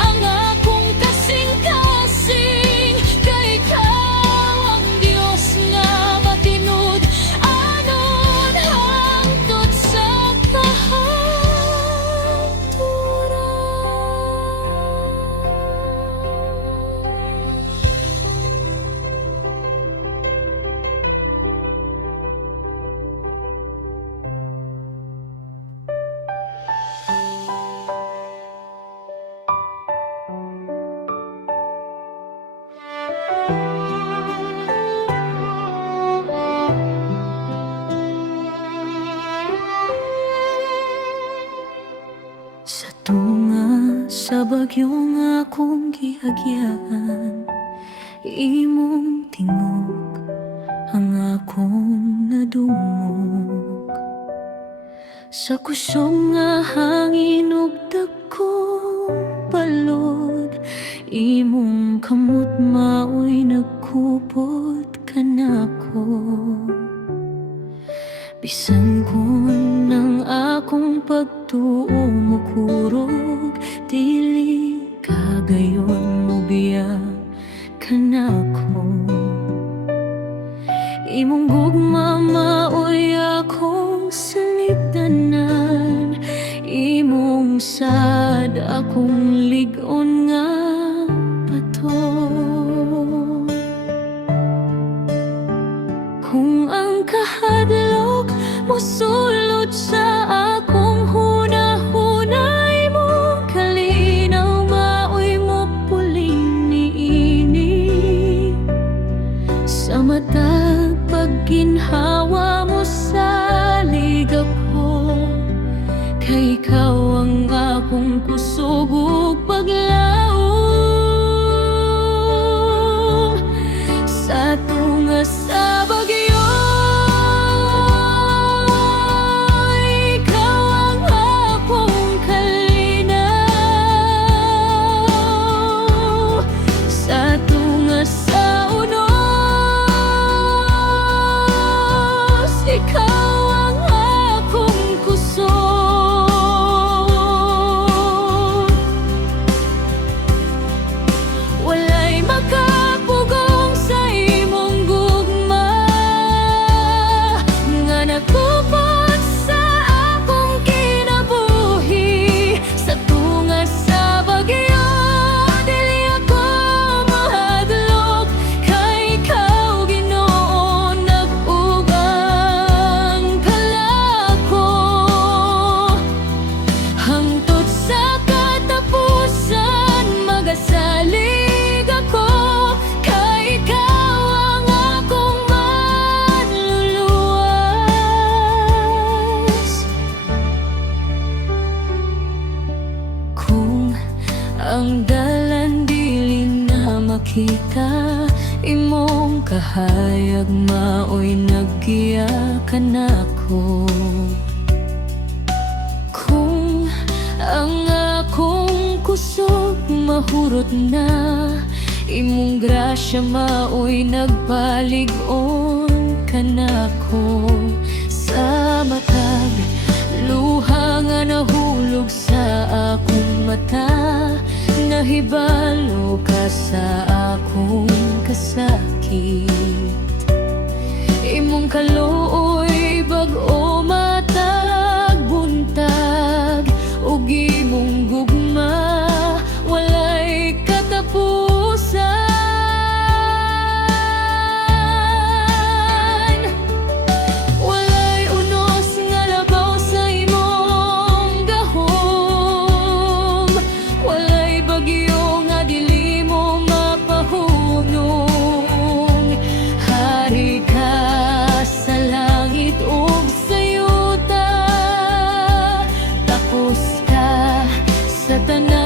ang akong kasing-kasing kay ikaw ang Dios nga matinud anon hangtod sa sa tunga sa bagyong akong gihagyaan imong tingog ang akong nadumog sa kusog nga hangin ug dagkong balod imong kamot maoy nagkupot kanako bisan kun ang akong pagtuo mo kurog dili kagayon mo biya kanako imong gugma maoy akong salipdanan imong sad akong lig-on nga bato kung ang kahadlok mosulod sa akong hunahunay mo kalinaw maoy mo puling niini sa matag pagginhawa mo sa ligap ko kay ikaw ang akong kusog ug paglaom sa tunga sa bagyo ikaw ang akong kalinaw sa tunga sa unos ikaw ang akong kusog walay makapugong sa imong gugma nga nagkupot sa akong kinabuhi sa tunga sa bagyo dili ako mahadlok kay ikaw Ginoo nag-ugang kalako hangtod sa katapusan magasalig ako kay ikaw ang akong manluluwas kung ang dalan dili na makita imong kahayag maoy naggiya kanako kung ang akong kusog mahurot na imong grasya maoy nagpalig-on kanako sa matag luha nga nahulog sa akong mata nahibalo ka sa akong kasakit imong kaluoy bag-o matag buntag ug imong gugma walay katapusan walay unos nga labaw sa imong gahom walay bagyo nga dili mo mapahuli tanan